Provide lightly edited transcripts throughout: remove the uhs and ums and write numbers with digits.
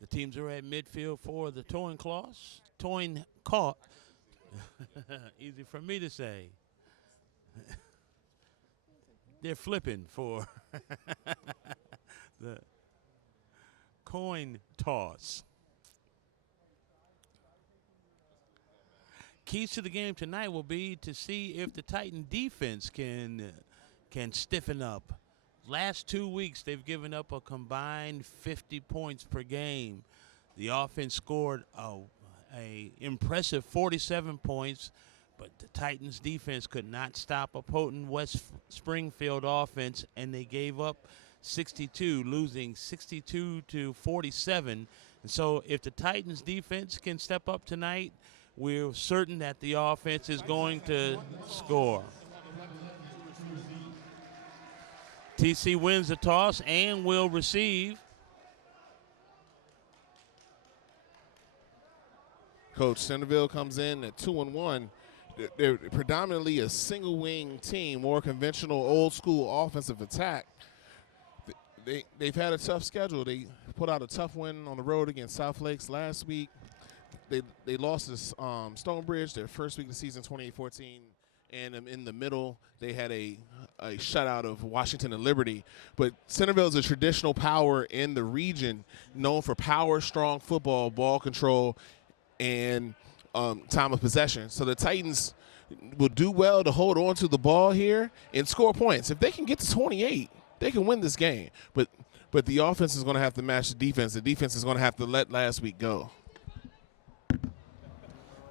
The teams are at midfield for the towing clause. Towing caught. Easy for me to say. They're flipping for the coin toss. Keys to the game tonight will be to see if the Titan defense can stiffen up. Last 2 weeks, they've given up a combined 50 points per game. The offense scored a impressive 47 points, but the Titans defense could not stop a potent West Springfield offense, and they gave up 62, losing 62 to 47. And so if the Titans defense can step up tonight, we're certain that the offense is going to score. TC wins the toss and will receive. Coach Centreville comes in at 2-1. They're predominantly a single wing team, more conventional old school offensive attack. They've had a tough schedule. They put out a tough win on the road against South Lakes last week. They lost to Stonebridge their first week of the season, 28-14. And in the middle, they had a shutout of Washington and Liberty. But Centreville is a traditional power in the region, known for power, strong football, ball control, and time of possession. So the Titans will do well to hold on to the ball here and score points. If they can get to 28, they can win this game. But the offense is going to have to match the defense. The defense is going to have to let last week go.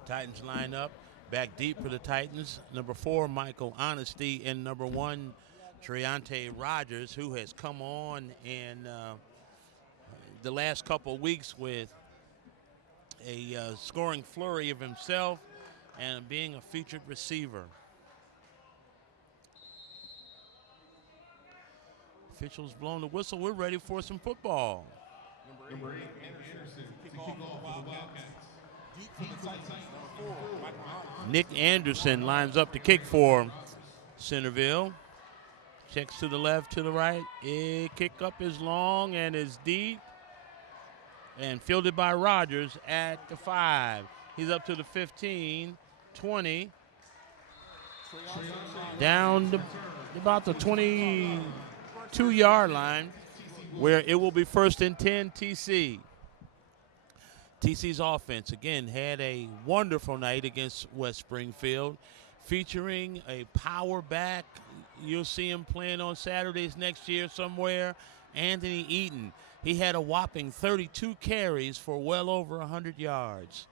Titans line up. Back deep for the Titans, number 4, Michael Honesty, and number 1, Treante Rogers, who has come on in the last couple of weeks with a scoring flurry of himself and being a featured receiver. Officials blowing the whistle. We're ready for some football. Number 8, Anderson, to kick off for the Wildcats. Nick Anderson lines up to kick for Centreville. Checks to the left, to the right. Kick up is long and is deep. And fielded by Rogers at the 5. He's up to the 15, 20. Down to about the 22-yard line, where it will be 1st and 10 TC. TC's offense, again, had a wonderful night against West Springfield, featuring a power back. You'll see him playing on Saturdays next year somewhere, Anthony Eaton. He had a whopping 32 carries for well over 100 yards.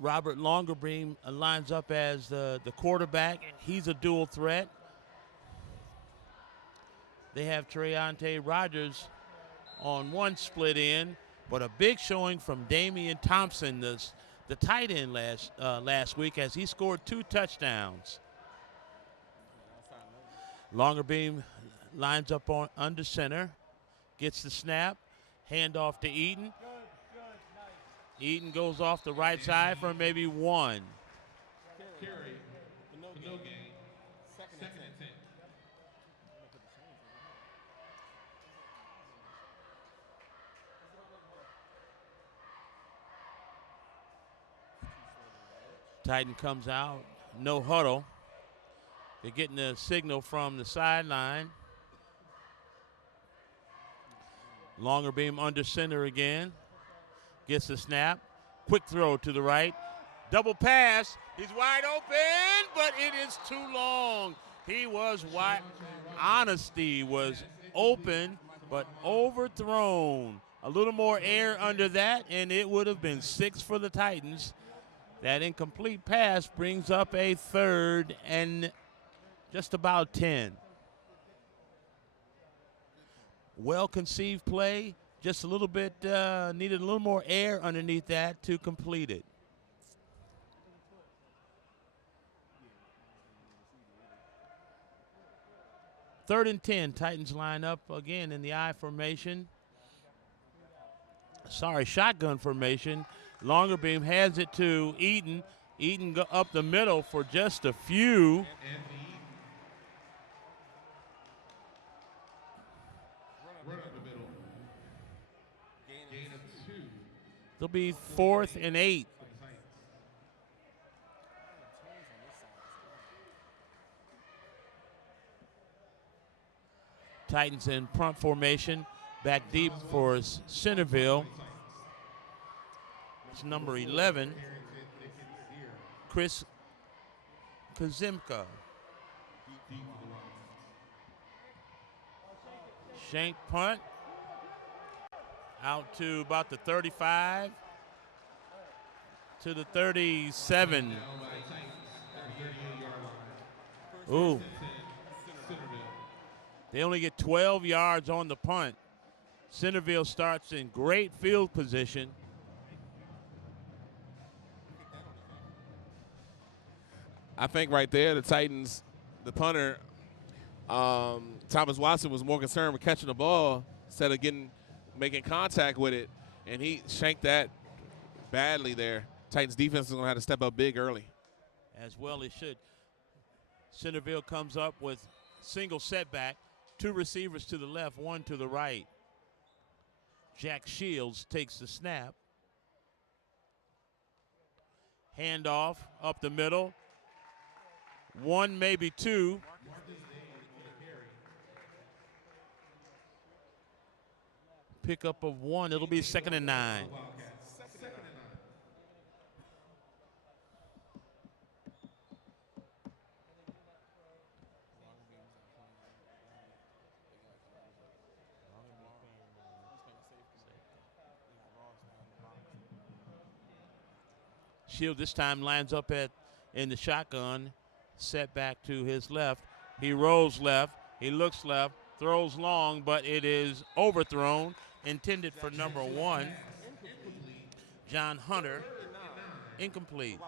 Robert Longerbeam lines up as the quarterback. He's a dual threat. They have Treante Rogers on one split end, but a big showing from Damian Thompson, the tight end last week, as he scored 2 touchdowns. Longerbeam lines up on under center, gets the snap, handoff to Eaton. Eaton goes off the right side for maybe 1. Carry, no gain, 2nd and 10. Titan comes out, no huddle. They're getting a signal from the sideline. Longerbeam under center again. Gets the snap. Quick throw to the right. Double pass. He's wide open, but it is too long. He was wide. Honesty was open, but overthrown. A little more air under that, and it would have been 6 for the Titans. That incomplete pass brings up a 3rd and just about 10. Well-conceived play, just a little bit, needed a little more air underneath that to complete it. 3rd and 10. Titans line up again in the I formation. Shotgun formation. Longer beam has it to Eaton. Eaton go up the middle for just a few. Run up the middle. Gain of 2. It'll be 4th and 8. Titans in front formation. Back deep for Centreville. It's number 11, Chris Kazimka. Shank punt. Out to about the 35. To the 37. Ooh. They only get 12 yards on the punt. Centreville starts in great field position. I think right there, the Titans, the punter, Thomas Watson was more concerned with catching the ball instead of making contact with it, and he shanked that badly there. Titans defense is going to have to step up big early. As well it should. Centreville comes up with single setback, 2 receivers to the left, 1 to the right. Jack Shields takes the snap. Handoff up the middle. 1, maybe 2. Pickup of 1. It'll be 2nd and 9. Shield this time lines up in the shotgun, set back to his left. He rolls left, he looks left, throws long, but it is overthrown, intended for number 1, John Hunter, incomplete.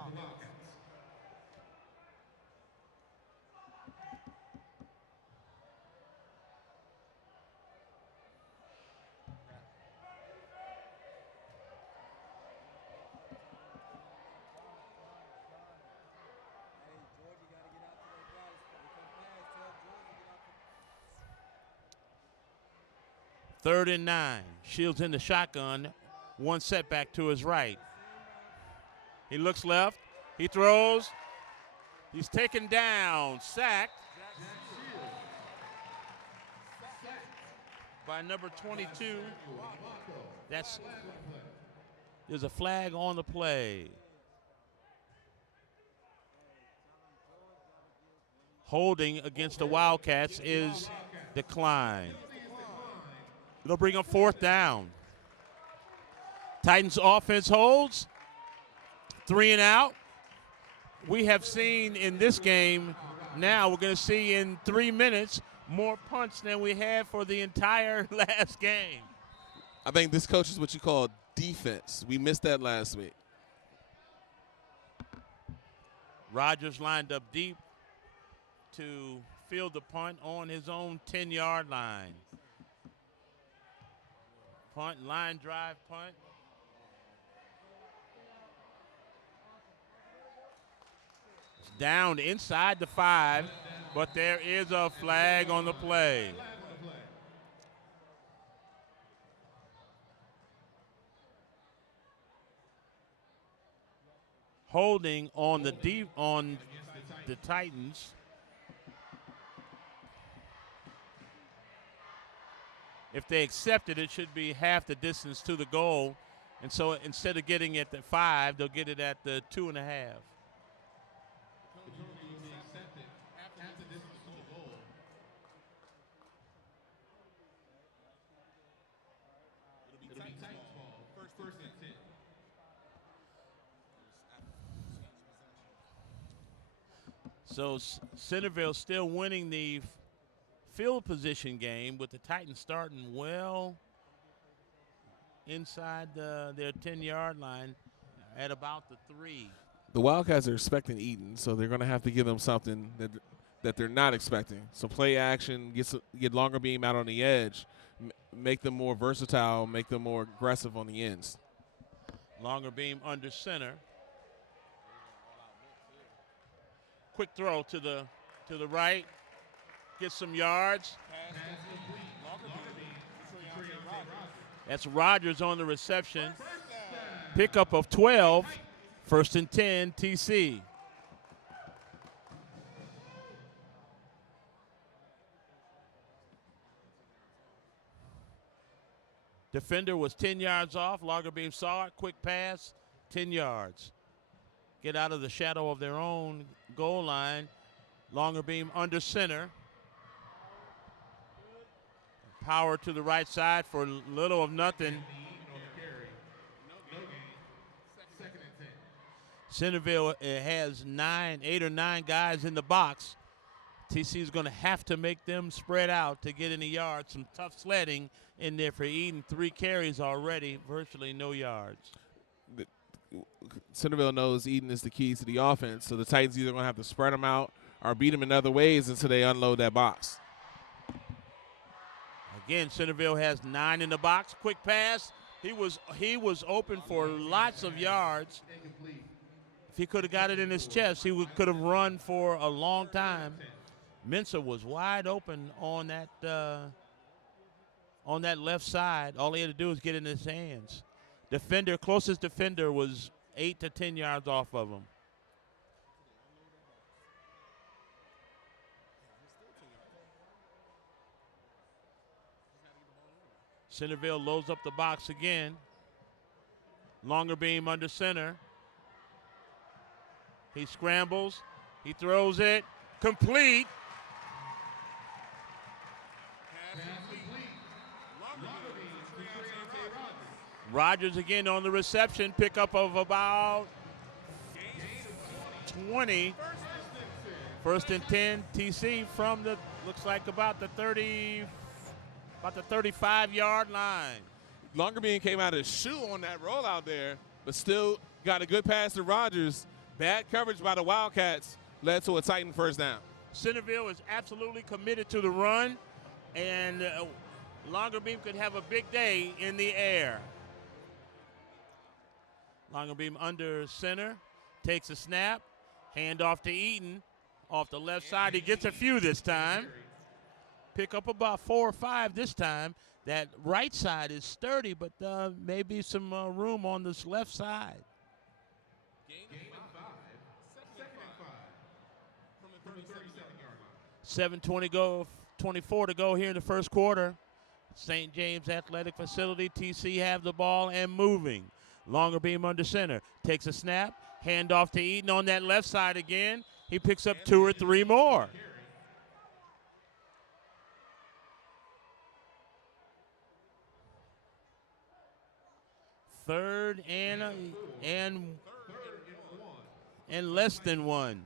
Third and 9. Shields in the shotgun. 1 setback to his right. He looks left. He throws. He's taken down. Sacked by number 22. There's a flag on the play. Holding against the Wildcats is declined. It'll bring up 4th down. Titans offense holds. 3 and out. We have seen in this game, now we're going to see in 3 minutes, more punts than we had for the entire last game. I think this coach is what you call defense. We missed that last week. Rogers lined up deep to field the punt on his own 10-yard line. Punt, line drive punt. It's down inside the 5, but there is a flag on the play. Holding on the Titans. If they accept it, it should be half the distance to the goal. And so instead of getting it at 5, they'll get it at the 2.5. So Centreville still winning the field position game with the Titans starting well inside their 10-yard line at about the 3. The Wildcats are expecting Eaton, so they're going to have to give them something that that they're not expecting. So play action, get longer beam out on the edge, make them more versatile, make them more aggressive on the ends. Longer beam under center. Quick throw to the right. Get some yards. That's Rogers on the reception. Pickup of 12. 1st and 10, TC. Defender was 10 yards off. Longer beam saw it. Quick pass, 10 yards. Get out of the shadow of their own goal line. Longer beam under center. Power to the right side for little of nothing. Centreville has 8 or 9 guys in the box. TC is going to have to make them spread out to get any yards. Some tough sledding in there for Eden. 3 carries already, virtually no yards. Centreville knows Eden is the key to the offense, so the Titans either going to have to spread them out or beat them in other ways until they unload that box. Again, Centreville has 9 in the box. Quick pass. He was open for lots of yards. If he could have got it in his chest, he could have run for a long time. Mensah was wide open on that left side. All he had to do was get it in his hands. Closest defender was 8 to 10 yards off of him. Centreville loads up the box again. Longer beam under center. He scrambles. He throws it. Complete. Rogers again on the reception. Pickup of about 20. 1st and 10. TC from looks like about the 35-yard line. Longer beam came out of his shoe on that rollout there, but still got a good pass to Rogers. Bad coverage by the Wildcats led to a Titan 1st down. Centreville is absolutely committed to the run, and Longer beam could have a big day in the air. Longer beam under center, takes a snap, hand off to Eaton. Off the left side, he gets a few this time. Pick up about 4 or 5 this time. That right side is sturdy, but maybe some room on this left side. Gain of 5. Second and 5. From the 7:20 37-yard line. go, 24 to go here in the first quarter. St. James Athletic Facility, TC have the ball and moving. Longer beam under center. Takes a snap, hand off to Eaton on that left side again. He picks up 2 or 3 more. Third and less than 1.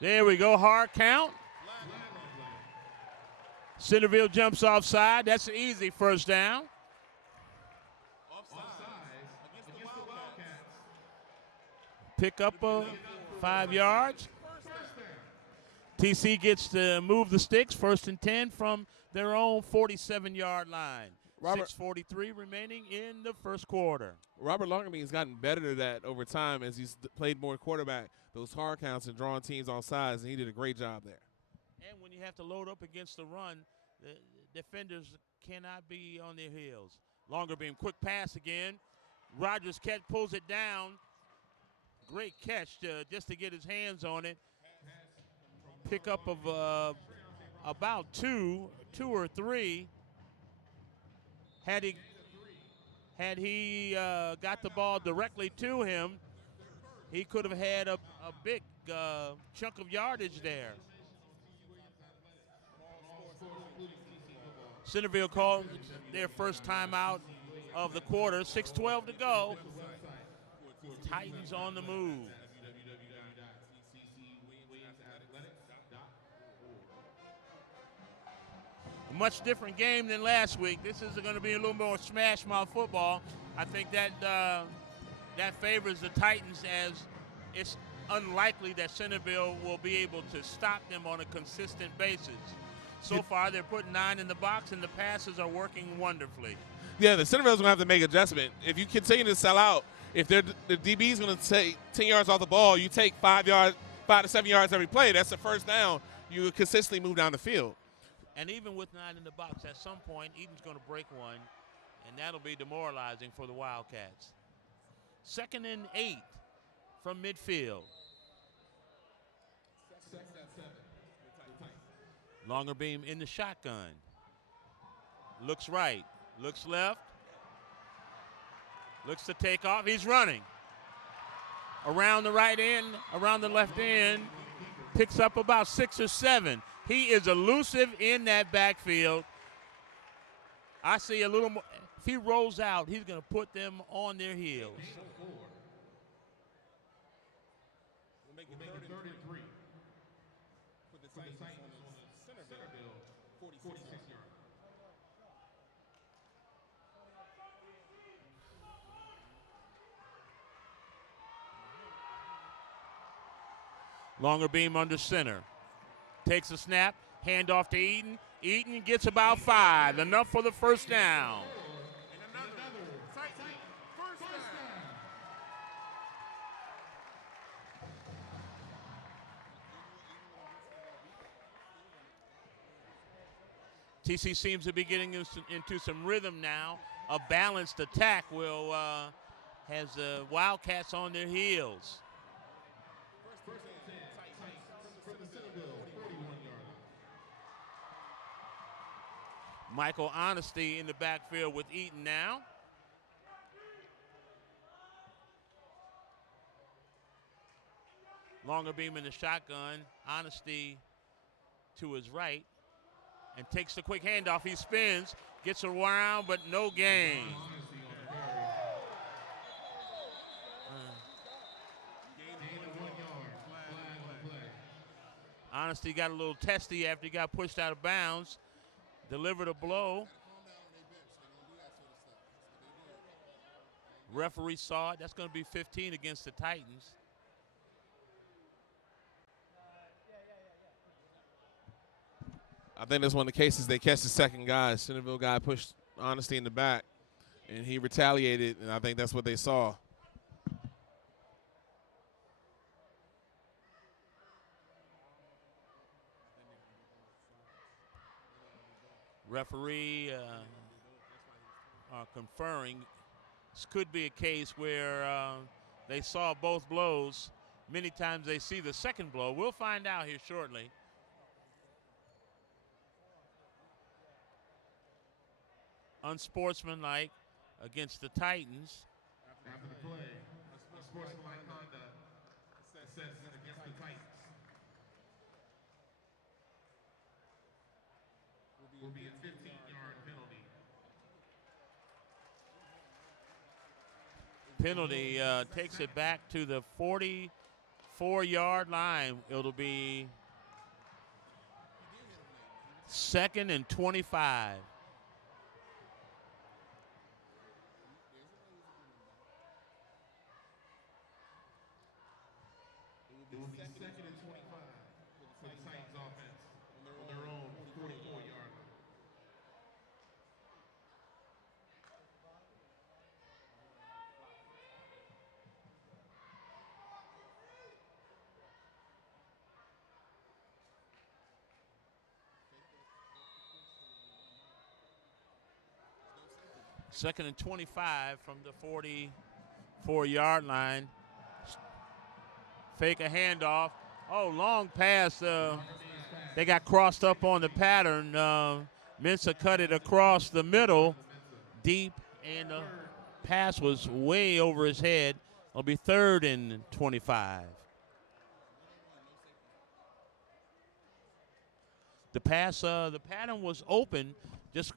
There we go, hard count. Centreville jumps offside. That's an easy 1st down. Pick up 5 yards. TC gets to move the sticks. 1st and 10 from their own 47-yard line. 6:43 remaining in the first quarter. Robert Longerbeam has gotten better at that over time as he's played more quarterback, those hard counts and drawing teams on sides, and he did a great job there. And when you have to load up against the run, the defenders cannot be on their heels. Longer beam, quick pass again. Rogers pulls it down. Great catch just to get his hands on it. Pickup of about 2 or 3. Had he got the ball directly to him, he could have had a big chunk of yardage there. Centreville called their first timeout of the quarter. 6:12 to go. Titans on the move. much different game than last week. This is going to be a little more smash mouth football. I think that that favors the Titans, as it's unlikely that Centreville will be able to stop them on a consistent basis. So far, they're putting 9 in the box, and the passes are working wonderfully. Yeah, the Centreville's going to have to make adjustment. If you continue to sell out, if the DB's going to take 10 yards off the ball, you take 5 to 7 yards every play. That's the first down. You consistently move down the field. And even with 9 in the box, at some point, Eaton's going to break one, and that'll be demoralizing for the Wildcats. 2nd and 8 from midfield. Longer beam in the shotgun. Looks right, looks left, looks to take off. He's running. Around the right end, around the left end, picks up about 6 or 7. He is elusive in that backfield. I see a little more. If he rolls out, he's going to put them on their heels. We'll make it 3rd and 3. Put the Titans on the Centreville 46 yard. Longer beam under center. Takes a snap, hand off to Eaton. Eaton gets about 5, enough for the first down. And another Titan first down. TC seems to be getting into some rhythm now. A balanced attack will has the Wildcats on their heels. First and 10, Titans from the Centreville 41 yard. Michael Honesty in the backfield with Eaton now. Longer beam in the shotgun. Honesty to his right and takes the quick handoff. He spins, gets around, but no gain. Honesty got a little testy after he got pushed out of bounds. Delivered a blow. Referee saw it. That's going to be 15 against the Titans. I think that's one of the cases they catch the second guy. Centreville guy pushed Honesty in the back, and he retaliated, and I think that's what they saw. Referee conferring. This could be a case where they saw both blows. Many times they see the second blow. We'll find out here shortly. Unsportsmanlike against the Titans. After the play, unsportsmanlike conduct assessed against the Titans. Will be a 15-yard penalty. Penalty takes it back to the 44-yard line. It'll be 2nd and 25. It will be 2nd and 25 for the Titans offense on their own 44-yard line. Second and 25 from the 44-yard line. Fake a handoff. Oh, long pass. They got crossed up on the pattern. Mensah cut it across the middle, deep, and the pass was way over his head. It'll be 3rd and 25. The pass, the pattern was open, just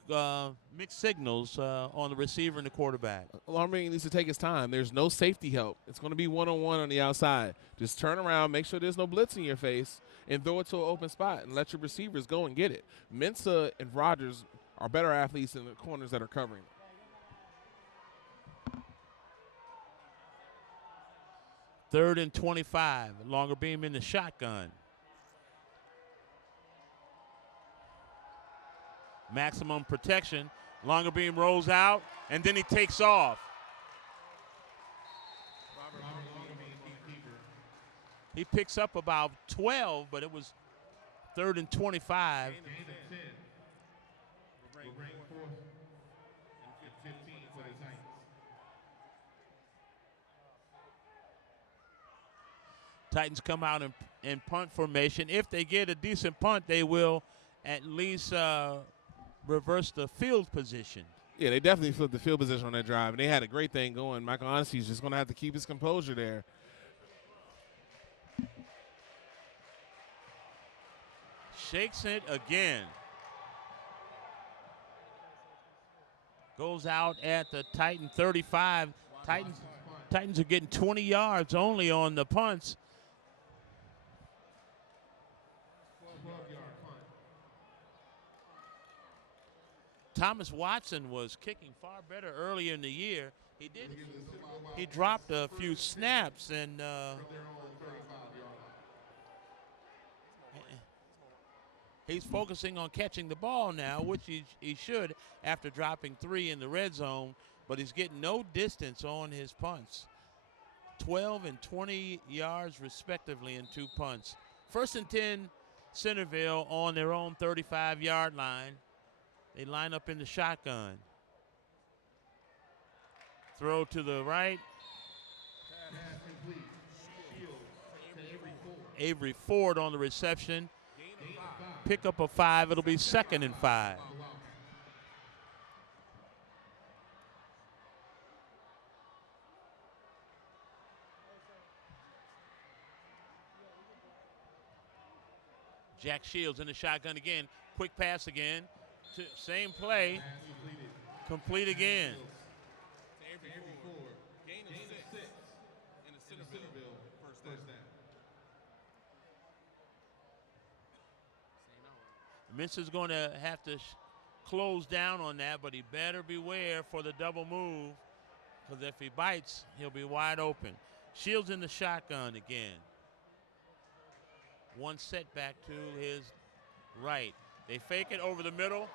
mixed signals on the receiver and the quarterback. Alarming needs to take his time. There's no safety help. It's going to be one-on-one on the outside. Just turn around, make sure there's no blitz in your face, and throw it to an open spot and let your receivers go and get it. Mensah and Rogers are better athletes than the corners that are covering them. 3rd and 25. Longer beam in the shotgun. Maximum protection. Longer beam rolls out, and then he takes off. He picks up about 12, but it was 3rd and 25. Titans come out in punt formation. If they get a decent punt, they will at least reverse the field position. Yeah, they definitely flipped the field position on that drive, and they had a great thing going. Michael Honesty's just going to have to keep his composure there. Shakes it again. Goes out at the Titan 35. Titans are getting 20 yards only on the punts. Thomas Watson was kicking far better earlier in the year. He dropped a few snaps, and he's focusing on catching the ball now, which he should after dropping 3 in the red zone, but he's getting no distance on his punts. 12 and 20 yards respectively in 2 punts. 1st and 10, Centreville on their own 35-yard line. They line up in the shotgun. Throw to the right. Avery Ford on the reception. Pick up a 5. It'll be 2nd and 5. Jack Shields in the shotgun again. Quick pass again. Same play. Complete again. Gain of 6 in the Centreville first down. Mensah's going to have to close down on that, but he better beware for the double move, because if he bites, he'll be wide open. Shields in the shotgun again. One setback to his right. They fake it over the middle.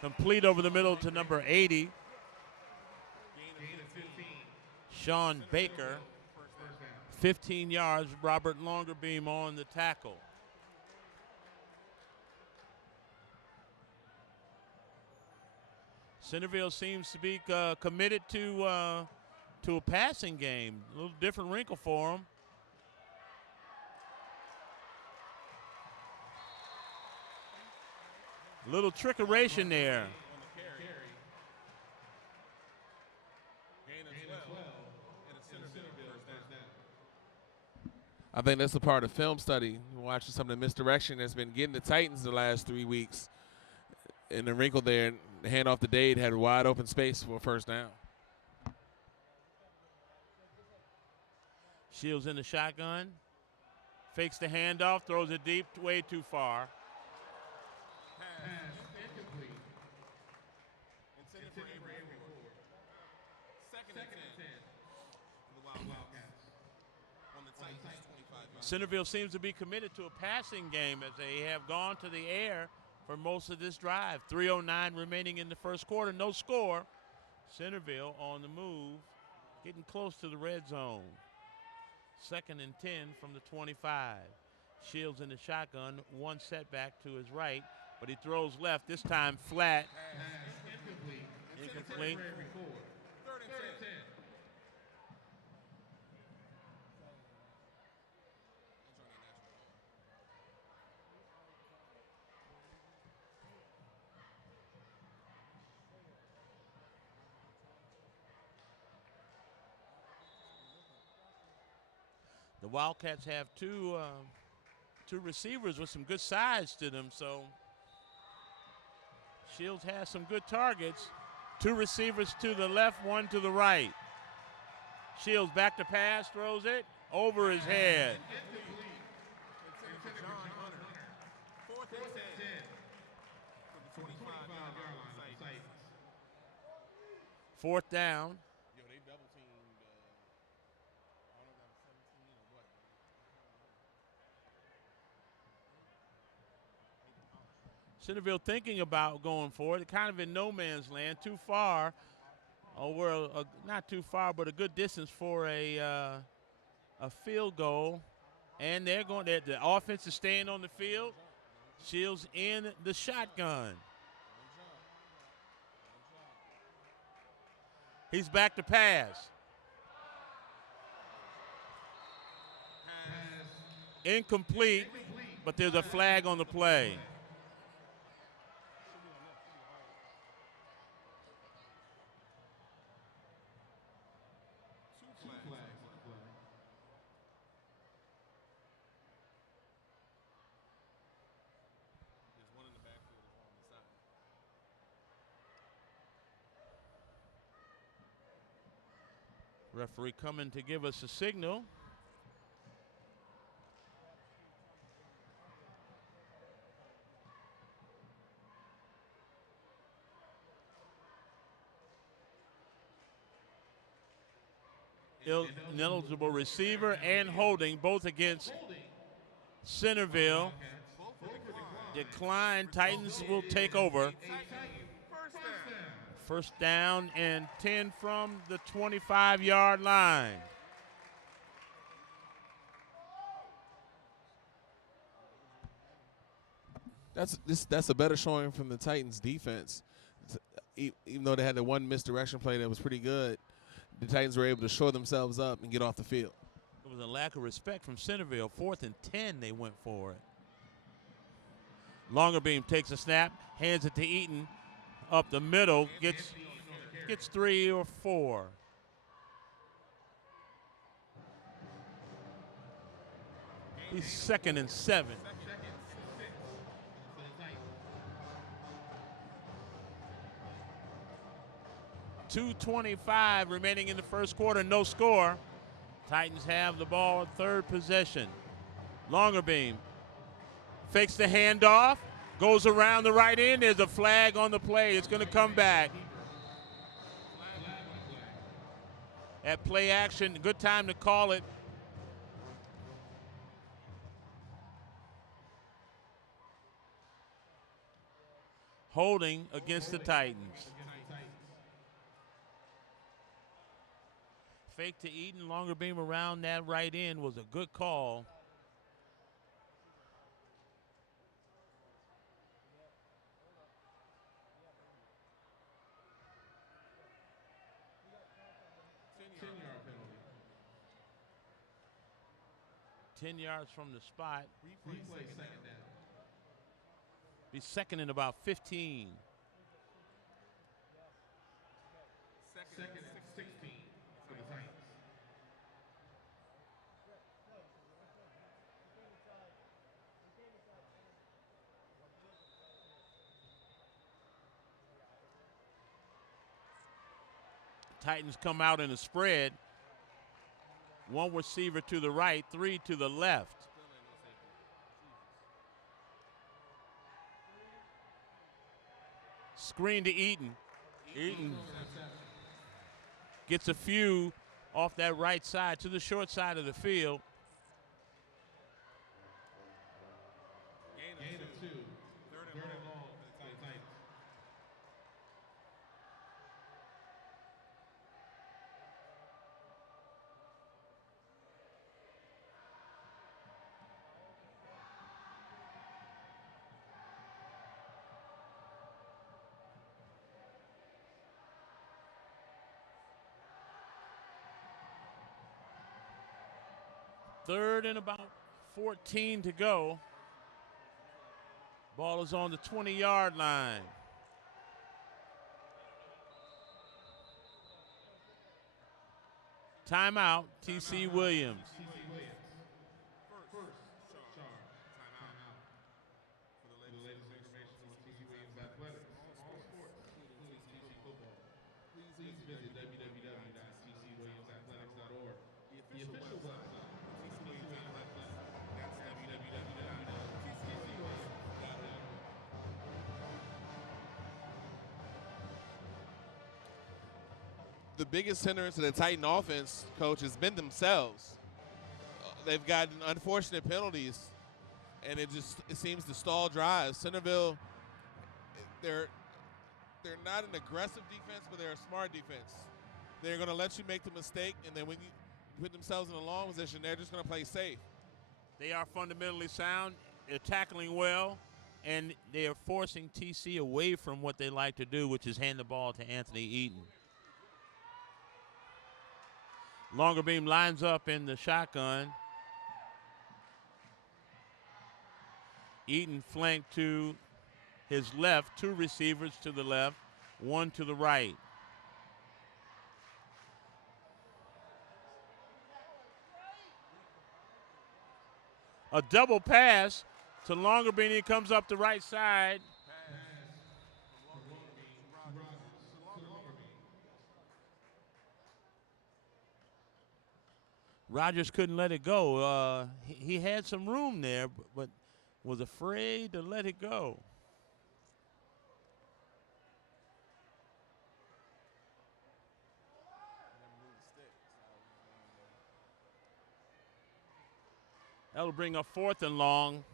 Complete over the middle to number 80. Sean Baker. 15 yards. Robert Longerbeam on the tackle. Centreville seems to be committed to a passing game. A little different wrinkle for them. Little trickeration there. I think that's a part of film study. Watching some of the misdirection that's been getting the Titans the last 3 weeks. And the wrinkle there, the handoff to Dade had wide open space for a 1st down. Shields in the shotgun. Fakes the handoff, throws it deep, way too far. Centreville seems to be committed to a passing game as they have gone to the air for most of this drive. 3:09 remaining in the 1st quarter, no score. Centreville on the move, getting close to the red zone. 2nd and 10 from the 25. Shields in the shotgun, one setback to his right, but he throws left, this time flat. Incomplete. The Wildcats have two receivers with some good size to them, so Shields has some good targets. 2 receivers to the left, 1 to the right. Shields back to pass, throws it over his head. Fourth and 10 from the 25-yard line. Fourth down. Yo, they double teamed. I don't know if that was 17 or what. Centreville thinking about going for it, kind of in no man's land, too far. Oh, we're not too far, but a good distance for a field goal. And they're going. The offense is staying on the field. Shields in the shotgun. He's back to pass. Incomplete, but there's a flag on the play. Referee coming to give us a signal. Ineligible receiver and holding, both against Centreville. Decline. Titans will take over. First down and 10 from the 25-yard line. That's a better showing from the Titans defense. Even though they had the one misdirection play that was pretty good, the Titans were able to shore themselves up and get off the field. It was a lack of respect from Centreville. 4th and 10, they went for it. Longerbeam takes a snap, hands it to Eaton. Up the middle, gets 3 or 4. He's 2nd and 7. 2:25 remaining in the first quarter, no score. Titans have the ball, third possession. Longerbeam fakes the handoff, goes around the right end. There's a flag on the play. It's going to come back. At play action, good time to call it. Holding against the Titans. Fake to Eaton, Longerbeam around that right end was a good call. Ten yards from the spot. Replay second down. Be second and about 15. Second and 16 for the Titans. Titans come out in a spread. One receiver to the right, 3 to the left. Screen to Eaton. Eaton gets a few off that right side to the short side of the field. Gain of 2. Third and long for the Titans. Third and about 14 to go. Ball is on the 20-yard line. Timeout, T.C. Williams. First charge. Timeout. For the latest information on T.C. Williams Athletics, all sports, including TC football. Please visit www.tcwilliamsathletics.org. The biggest hindrance to the Titan offense, Coach, has been themselves. They've gotten unfortunate penalties, and it seems to stall drives. Centreville, they're not an aggressive defense, but they're a smart defense. They're going to let you make the mistake, and then when you put themselves in a long position, they're just going to play safe. They are fundamentally sound. They're tackling well, and they are forcing TC away from what they like to do, which is hand the ball to Anthony Eaton. Longer beam lines up in the shotgun. Eaton flanked to his left, 2 receivers to the left, 1 to the right. A double pass to Longerbeam. He comes up the right side. Rogers couldn't let it go. He had some room there, but was afraid to let it go. That'll bring up 4th and long.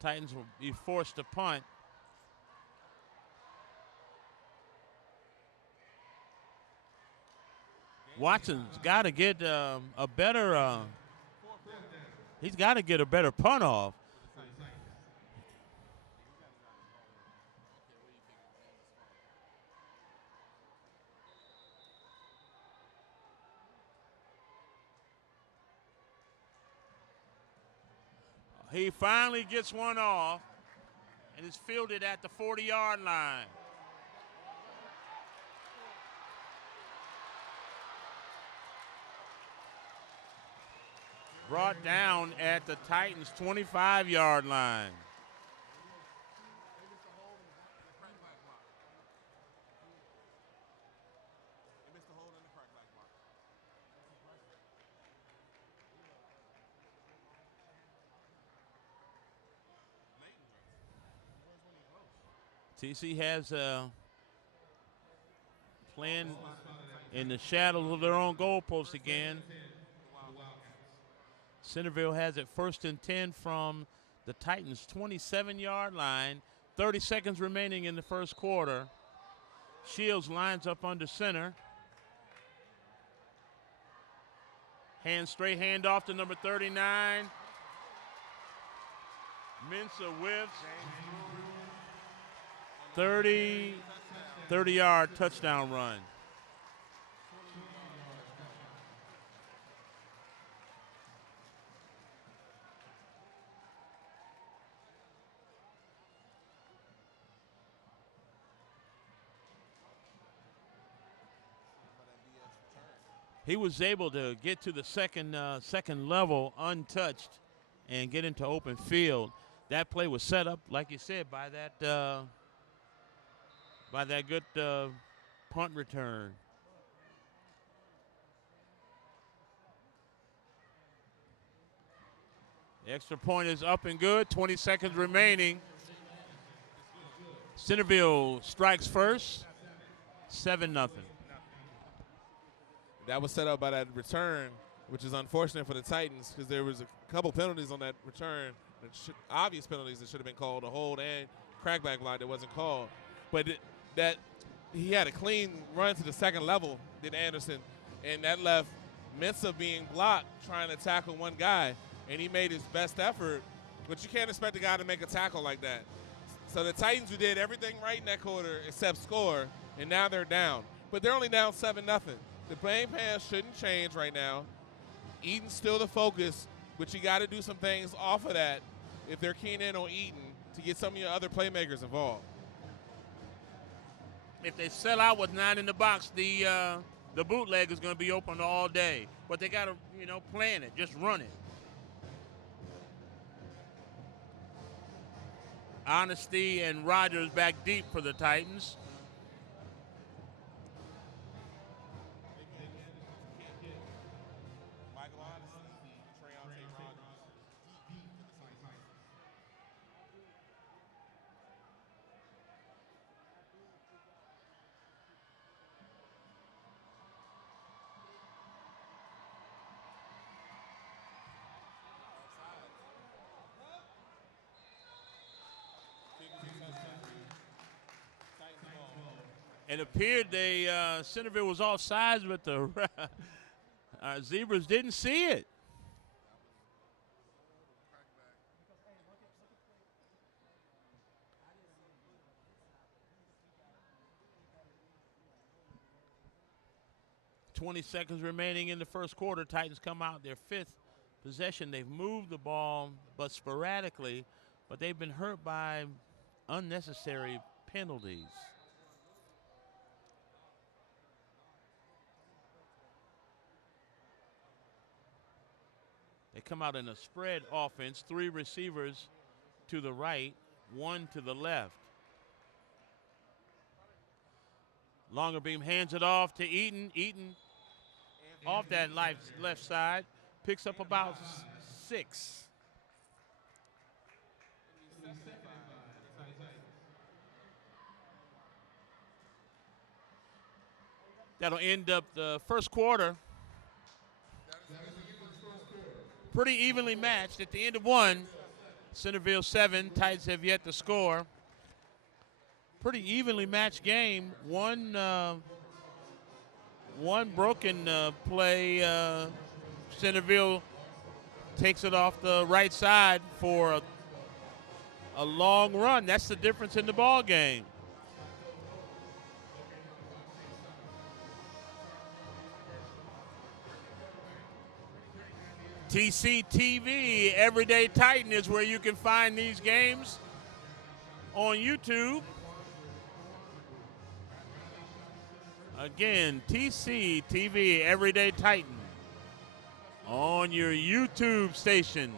Titans will be forced to punt. Watson's got to get a better. He's got to get a better punt off. He finally gets one off, and is fielded at the 40-yard line. Brought down at the Titans' 25-yard line. TC has a plan in the shadows of their own goalpost again. Centreville has it 1st and 10 from the Titans' 27-yard line. 30 seconds remaining in the first quarter. Shields lines up under center. Straight hand off to number 39. Mensah whiffs. 30-yard touchdown run. He was able to get to the second level untouched and get into open field. That play was set up, like you said, by that good punt return. The extra point is up and good. 20 seconds remaining. Centreville strikes first. 7-0. That was set up by that return, which is unfortunate for the Titans because there was a couple penalties on that return, obvious penalties that should have been called, a hold and crackback block that wasn't called. But that he had a clean run to the second level, did Anderson, and that left Mensah being blocked trying to tackle one guy, and he made his best effort, but you can't expect a guy to make a tackle like that. So the Titans, who did everything right in that quarter except score, and now they're down. But they're only down 7-0. The playing pass shouldn't change right now. Eaton's still the focus, but you got to do some things off of that if they're keying in on Eaton to get some of your other playmakers involved. If they sell out with 9 in the box, the bootleg is going to be open all day. But they got to, plan it, just run it. Honesty and Rogers back deep for the Titans. It appeared Centreville was offsides, but the Zebras didn't see it. .20 seconds remaining in the first quarter. Titans come out their 5th possession. They've moved the ball, but sporadically, but they've been hurt by unnecessary penalties. They come out in a spread offense, 3 receivers to the right, 1 to the left. Longer beam hands it off to Eaton. Eaton off that left side, picks up about 6. That'll end up the first quarter. Pretty evenly matched. At the end of 1, Centreville 7, Titans have yet to score. Pretty evenly matched game. One broken play. Centreville takes it off the right side for a long run. That's the difference in the ball game. TCTV, Everyday Titan, is where you can find these games on YouTube. Again, TCTV, Everyday Titan, on your YouTube station.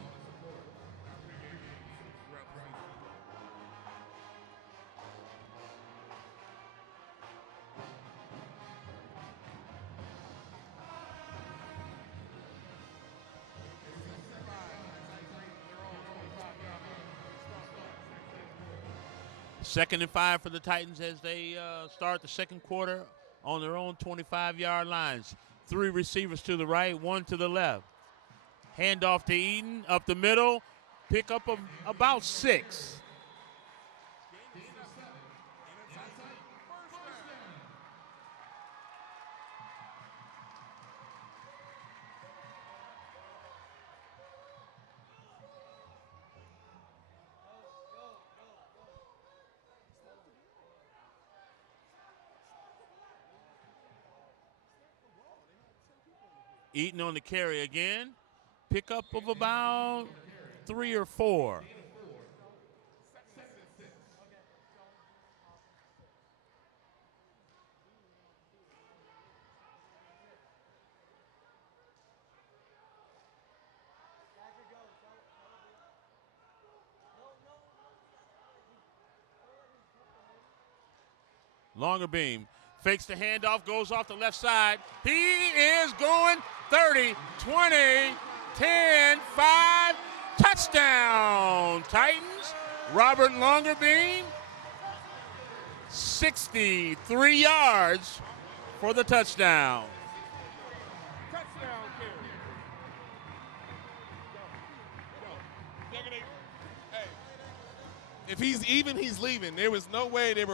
Second and 5 for the Titans as they start the second quarter on their own 25-yard lines. 3 receivers to the right, 1 to the left. Handoff to Eaton, up the middle, pick up about 6. Eaton on the carry again. Pickup of about 3 or 4. Longer beam. Fakes the handoff, goes off the left side. He is going 30, 20, 10, 5. Touchdown, Titans. Robert Longerbeam, 63 yards for the touchdown. Touchdown carry. Hey, If he's even, he's leaving. There was no way they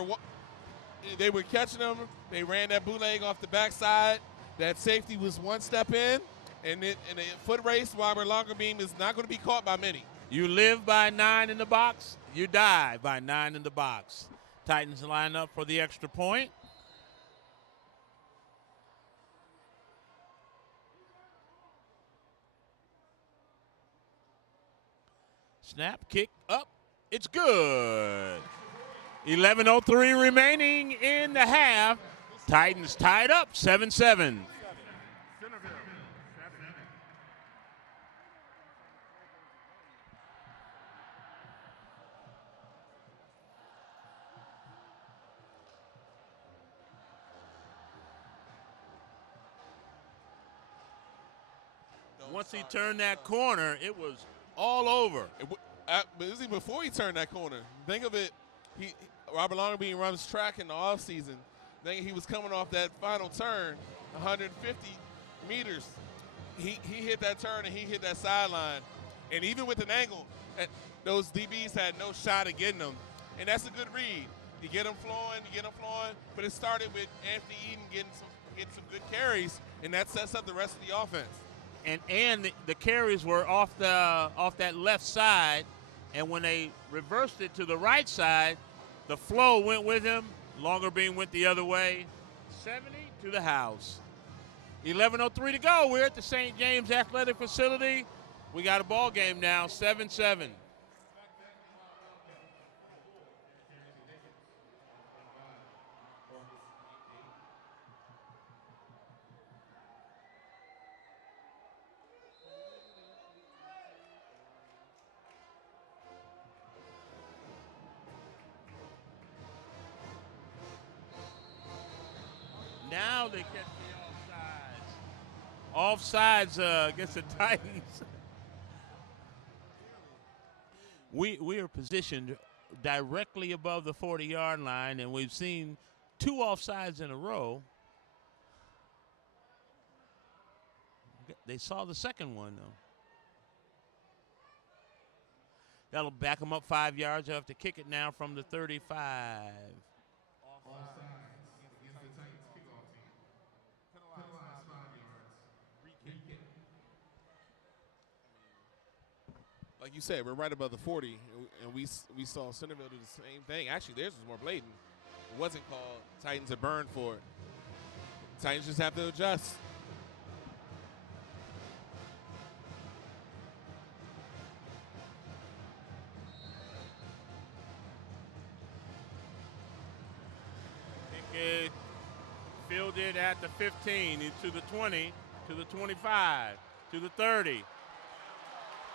were catching him. They ran that bootleg off the backside. That safety was one step in, and in a foot race, Robert Longerbeam is not going to be caught by many. You live by 9 in the box, you die by 9 in the box. Titans line up for the extra point. Snap, kick, up, it's good. 11:03 remaining in the half. Titans tied up 7-7. Once he turned that corner, it was all over. But this is before he turned that corner. Think of it. Robert Longerbeam runs track in the offseason. Then he was coming off that final turn, 150 meters. He hit that turn and he hit that sideline. And even with an angle, those DBs had no shot at getting him. And that's a good read. You get them flowing, but it started with Anthony Eden getting some good carries, and that sets up the rest of the offense. And the carries were off that left side, and when they reversed it to the right side, the flow went with him. Longer beam went the other way. 70 to the house. 11:03 to go. We're at the St. James Athletic Facility. We got a ball game now, 7-7. Now they catch the offsides. Offsides against the Titans. We are positioned directly above the 40-yard line, and we've seen 2 offsides in a row. They saw the second one, though. That'll back them up 5 yards. They'll have to kick it now from the 35. Like you said, we're right above the 40, and we saw Centreville do the same thing. Actually, theirs was more blatant. It wasn't called. Titans are burned for it. Titans just have to adjust. Kick fielded at the 15, to the 20, to the 25, to the 30.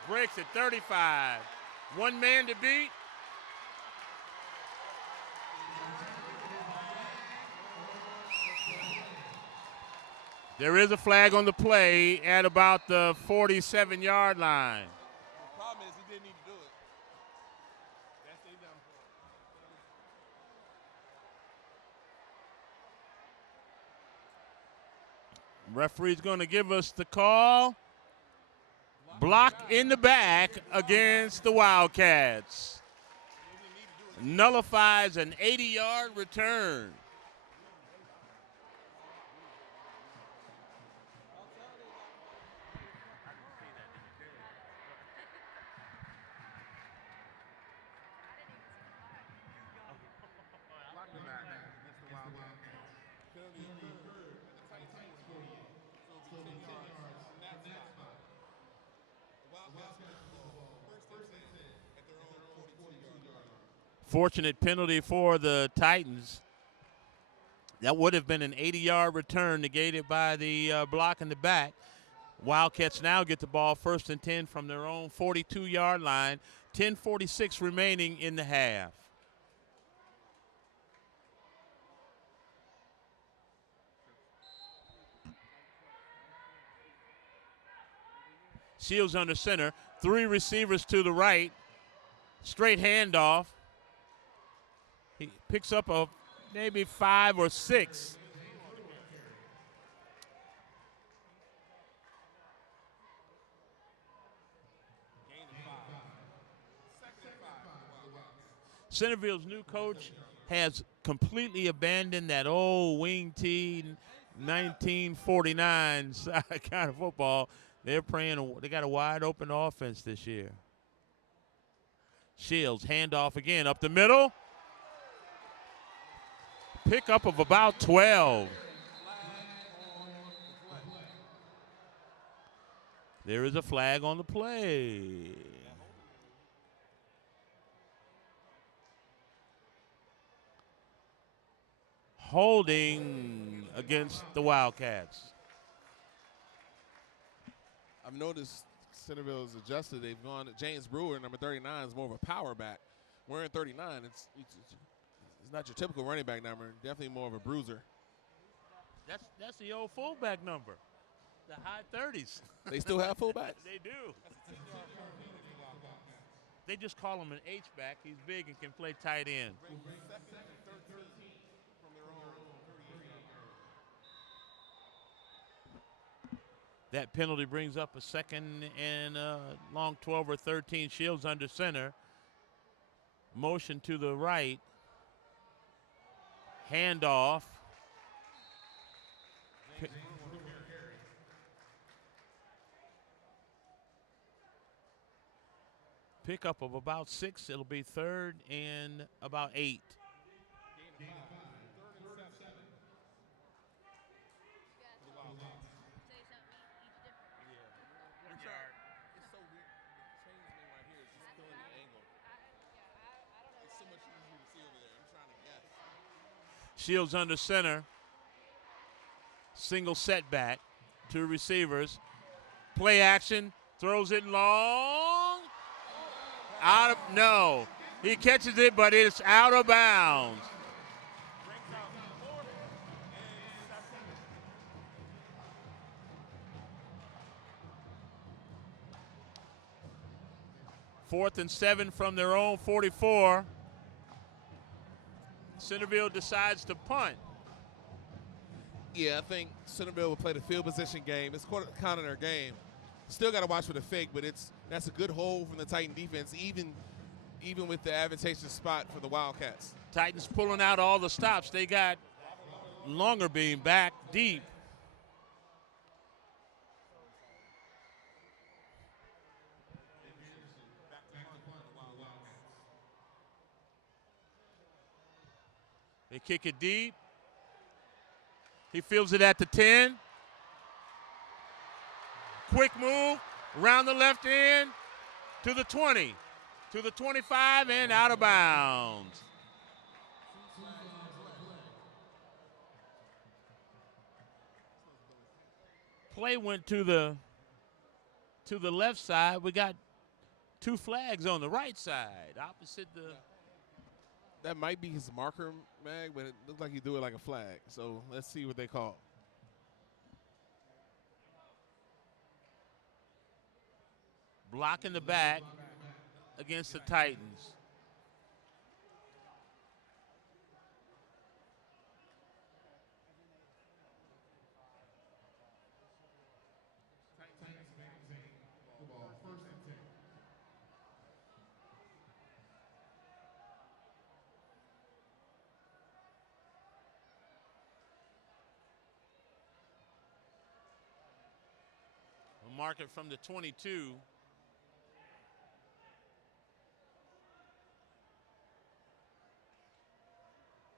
Breaks at 35. One man to beat. There is a flag on the play at about the 47-yard line. The problem is he didn't need to do it. That's their downfall. Referee's going to give us the call. Block in the back against the Wildcats. Nullifies an 80-yard return. Fortunate penalty for the Titans. That would have been an 80-yard return negated by the block in the back. Wildcats now get the ball 1st and 10 from their own 42-yard line. 10:46 remaining in the half. Shields under center. 3 receivers to the right. Straight handoff. He picks up maybe 5 or 6. Centreville's new coach has completely abandoned that old wing T 1949 kind of football. They got a wide open offense this year. Shields, handoff again, up the middle. Pickup of about 12. There is a flag on the play. Holding against the Wildcats. I've noticed Centreville has adjusted. They've gone to James Brewer, number 39, is more of a power back. Wearing 39, it's not your typical running back number. Definitely more of a bruiser. That's the old fullback number, the high 30s. They still have fullbacks? They do. They just call him an H-back. He's big and can play tight end. That penalty brings up a 2nd and long 12 or 13. Shields under center. Motion to the right. Handoff. Pickup of about 6. It'll be 3rd and about 8. Gain of 5. 3rd and 7. For the Wildcats. Say something each different. Yeah. It's so weird. The chains thing right here is just killing the angle. I don't know. It's so much easier to see over there. I'm trying to guess. Shields under center. Single setback. 2 receivers. Play action. Throws it long. Out of, no. He catches it, but it's out of bounds. Brings out 4th and 7. 4th and 7 from their own 44. Centreville decides to punt. Yeah, I think Centreville will play the field position game. It's kind of their game. Still got to watch for the fake, but that's a good hold from the Titan defense, even with the advantageous spot for the Wildcats. Titans pulling out all the stops. They got Longer being back deep. They kick it deep. He fields it at the 10. Quick move around the left end to the 20, to the 25, and out of bounds. Play went to the left side. We got 2 flags on the right side, opposite the. That might be his marker, Mag, but it looks like he threw it like a flag. So let's see what they call. Block in the back against the Titans. We'll mark it from the 22.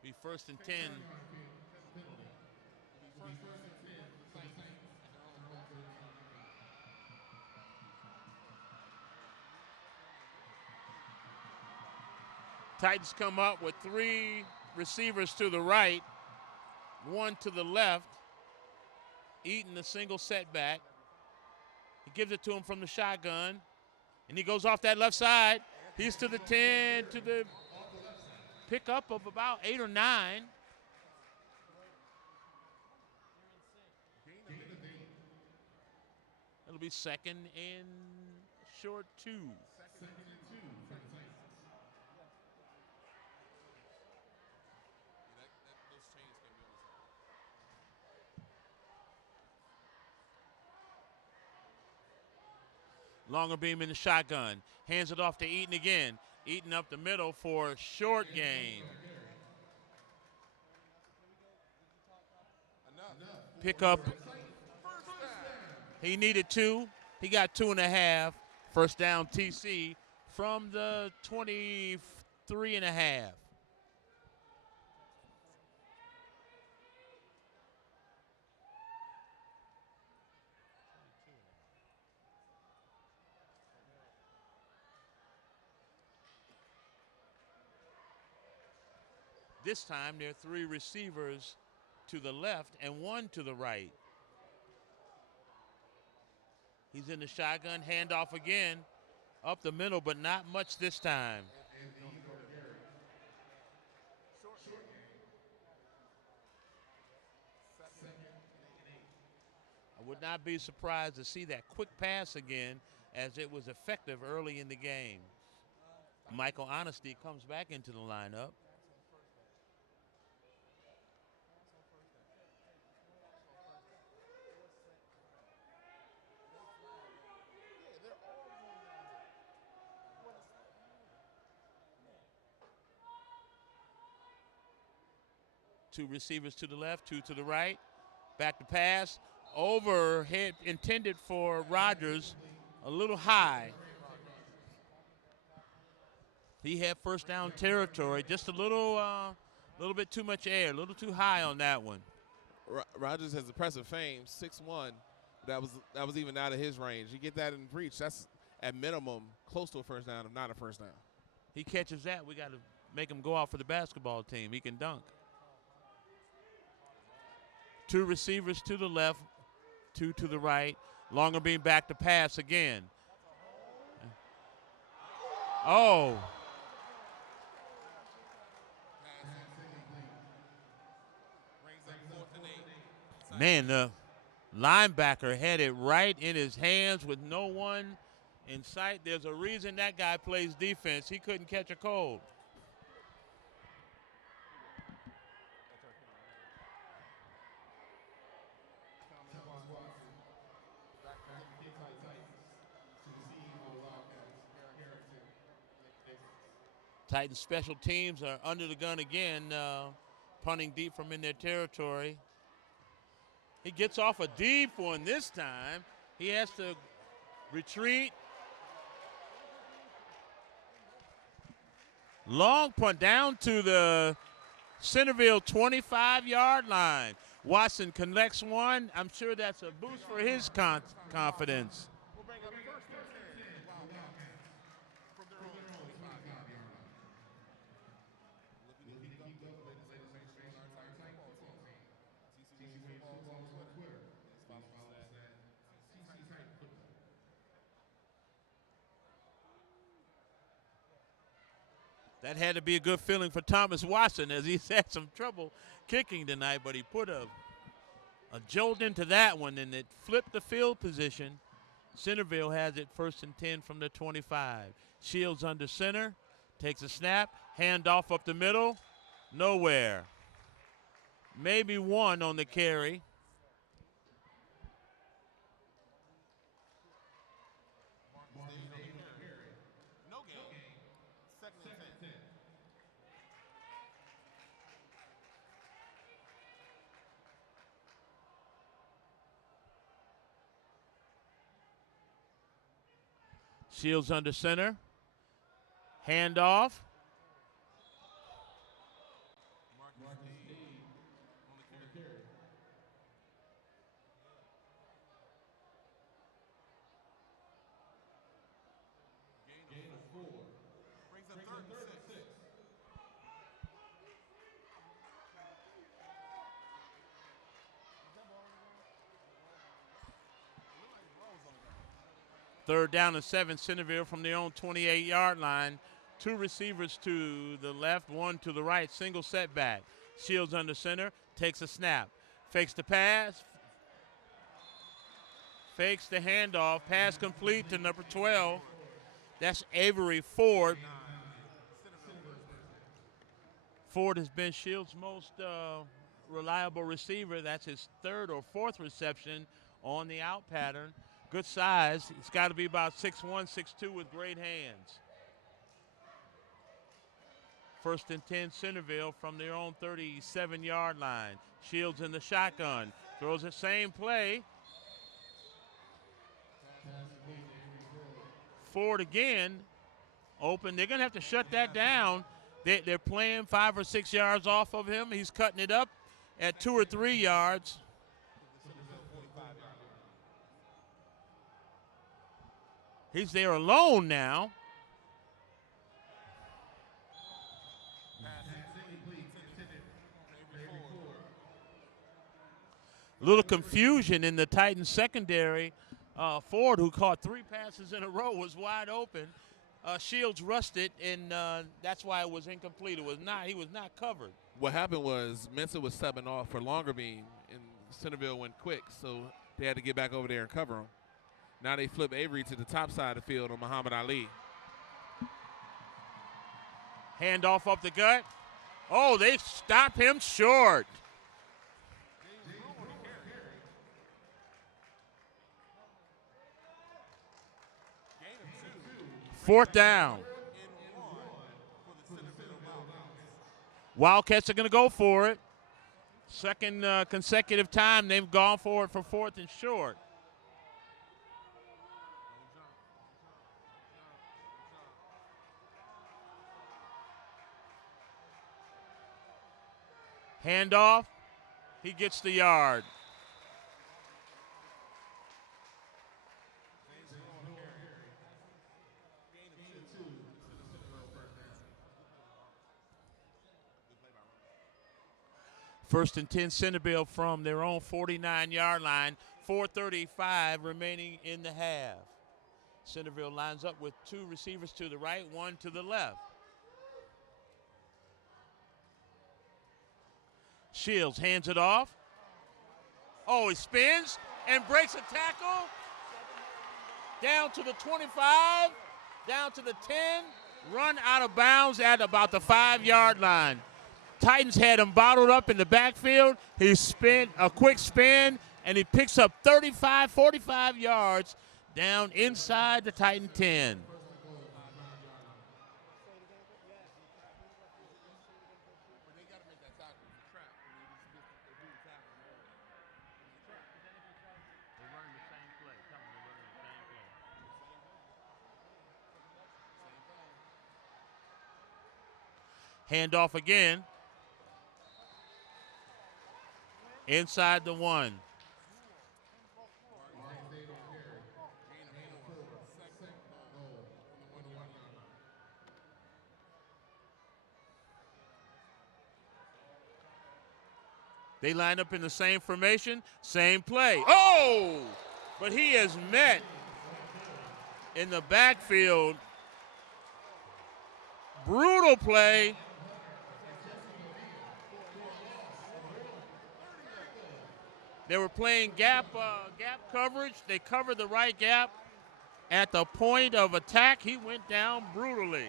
Be 1st and 10. Titans come up with 3 receivers to the right, 1 to the left. Eaton a single setback. He gives it to him from the shotgun, and he goes off that left side. He's to the 10, to the pickup of about 8 or 9. It'll be 2nd and short 2. Longer beam in the shotgun. Hands it off to Eaton again. Eaton up the middle for a short gain. Pick up. He needed 2. He got 2.5. First down TC from the 23.5. This time there are 3 receivers to the left and 1 to the right. He's in the shotgun, handoff again, up the middle, but not much this time. I would not be surprised to see that quick pass again, as it was effective early in the game. Michael Honesty comes back into the lineup. Two receivers to the left, two to the right. Back to pass. Overhead intended for Rogers, a little high. He had first down territory, just a little bit too much air, a little too high on that one. Rogers has impressive fame, 6'1". That was even out of his range. You get that in reach, that's at minimum close to a first down, if not a first down. He catches that, we got to make him go out for the basketball team. He can dunk. Two receivers to the left, two to the right. Longer being back to pass again. Oh. Man, the linebacker had it right in his hands with no one in sight. There's a reason that guy plays defense. He couldn't catch a cold. Titans special teams are under the gun again, punting deep from in their territory. He gets off a deep one this time. He has to retreat. Long punt down to the Centreville 25-yard line. Watson collects one. I'm sure that's a boost for his confidence. That had to be a good feeling for Thomas Watson, as he's had some trouble kicking tonight, but he put a jolt into that one, and it flipped the field position. Centreville has it 1st and 10 from the 25. Shields under center, takes a snap, handoff up the middle, nowhere. Maybe one on the carry. Shields under center. Handoff. Third down and 7, Centreville from their own 28-yard line. Two receivers to the left, one to the right, single setback. Shields under center, takes a snap. Fakes the pass, fakes the handoff, pass complete to number 12. That's Avery Ford. Ford has been Shields' most reliable receiver. That's his 3rd or 4th reception on the out pattern. Good size. It's got to be about 6'1", 6'2", with great hands. 1st and 10, Centreville from their own 37-yard line. Shields in the shotgun. Throws the same play. Ford again. Open. They're going to have to shut that down. They're playing 5 or 6 yards off of him. He's cutting it up at 2 or 3 yards. He's there alone now. A little confusion in the Titans secondary. Ford, who caught 3 passes in a row, was wide open. Shields rushed it, and that's why it was incomplete. He was not covered. What happened was Mensa was subbing off for longer beam, and Centreville went quick, so they had to get back over there and cover him. Now they flip Avery to the top side of the field on Muhammad Ali. Handoff up the gut. Oh, they stop him short. Fourth down. Wildcats are going to go for it. Second consecutive time they've gone for it for 4th and short. Handoff. He gets the yard. First and 10, Centreville from their own 49-yard line. 4:35 remaining in the half. Centreville lines up with 2 receivers to the right, 1 to the left. Shields hands it off. Oh, he spins and breaks a tackle. Down to the 25, down to the 10, run out of bounds at about the 5-yard line. Titans had him bottled up in the backfield. He spin a quick spin, and he picks up 35, 45 yards down inside the Titan 10. Handoff again. Inside the 1. They line up in the same formation, same play. Oh! But he is met in the backfield. Brutal play. They were playing gap coverage. They covered the right gap. At the point of attack, he went down brutally.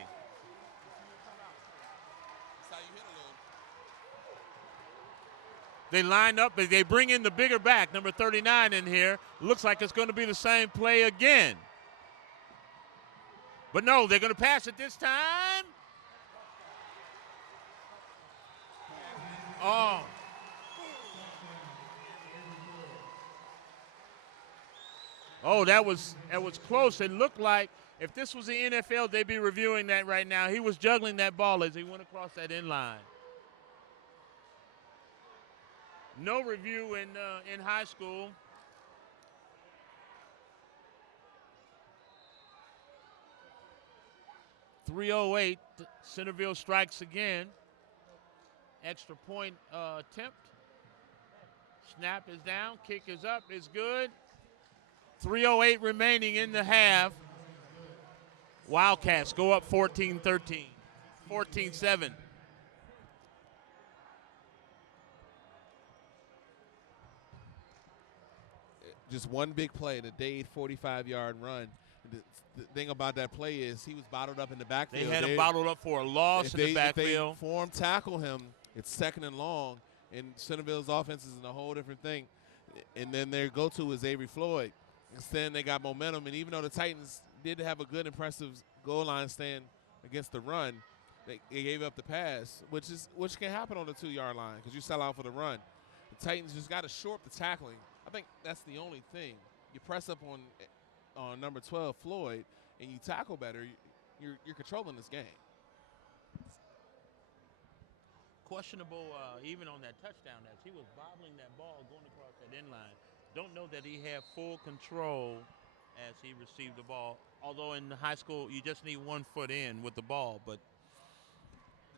They line up, but they bring in the bigger back, number 39 in here. Looks like it's going to be the same play again. But no, they're going to pass it this time. Oh. Oh, that was close. It looked like if this was the NFL, they'd be reviewing that right now. He was juggling that ball as he went across that end line. No review in high school. .308, Centreville strikes again. Extra point attempt. Snap is down, kick is up, is good. 3:08 remaining in the half. Wildcats go up 14-13, 14-7. Just one big play, the Dade 45-yard run. The thing about that play is he was bottled up in the backfield. They had him bottled up for a loss in the backfield. If they form tackle him, it's 2nd and long, and Centreville's offense is in a whole different thing. And then their go-to is Avery Floyd. Instead, they got momentum, and even though the Titans did have a good, impressive goal line stand against the run, they gave up the pass, which can happen on the 2-yard line because you sell out for the run. The Titans just got to shore up the tackling. I think that's the only thing. You press up on number 12, Floyd, and you tackle better, you're controlling this game. Questionable even on that touchdown as he was bobbling that ball going across that end line. Don't know that he had full control as he received the ball. Although in high school, you just need 1 foot in with the ball. But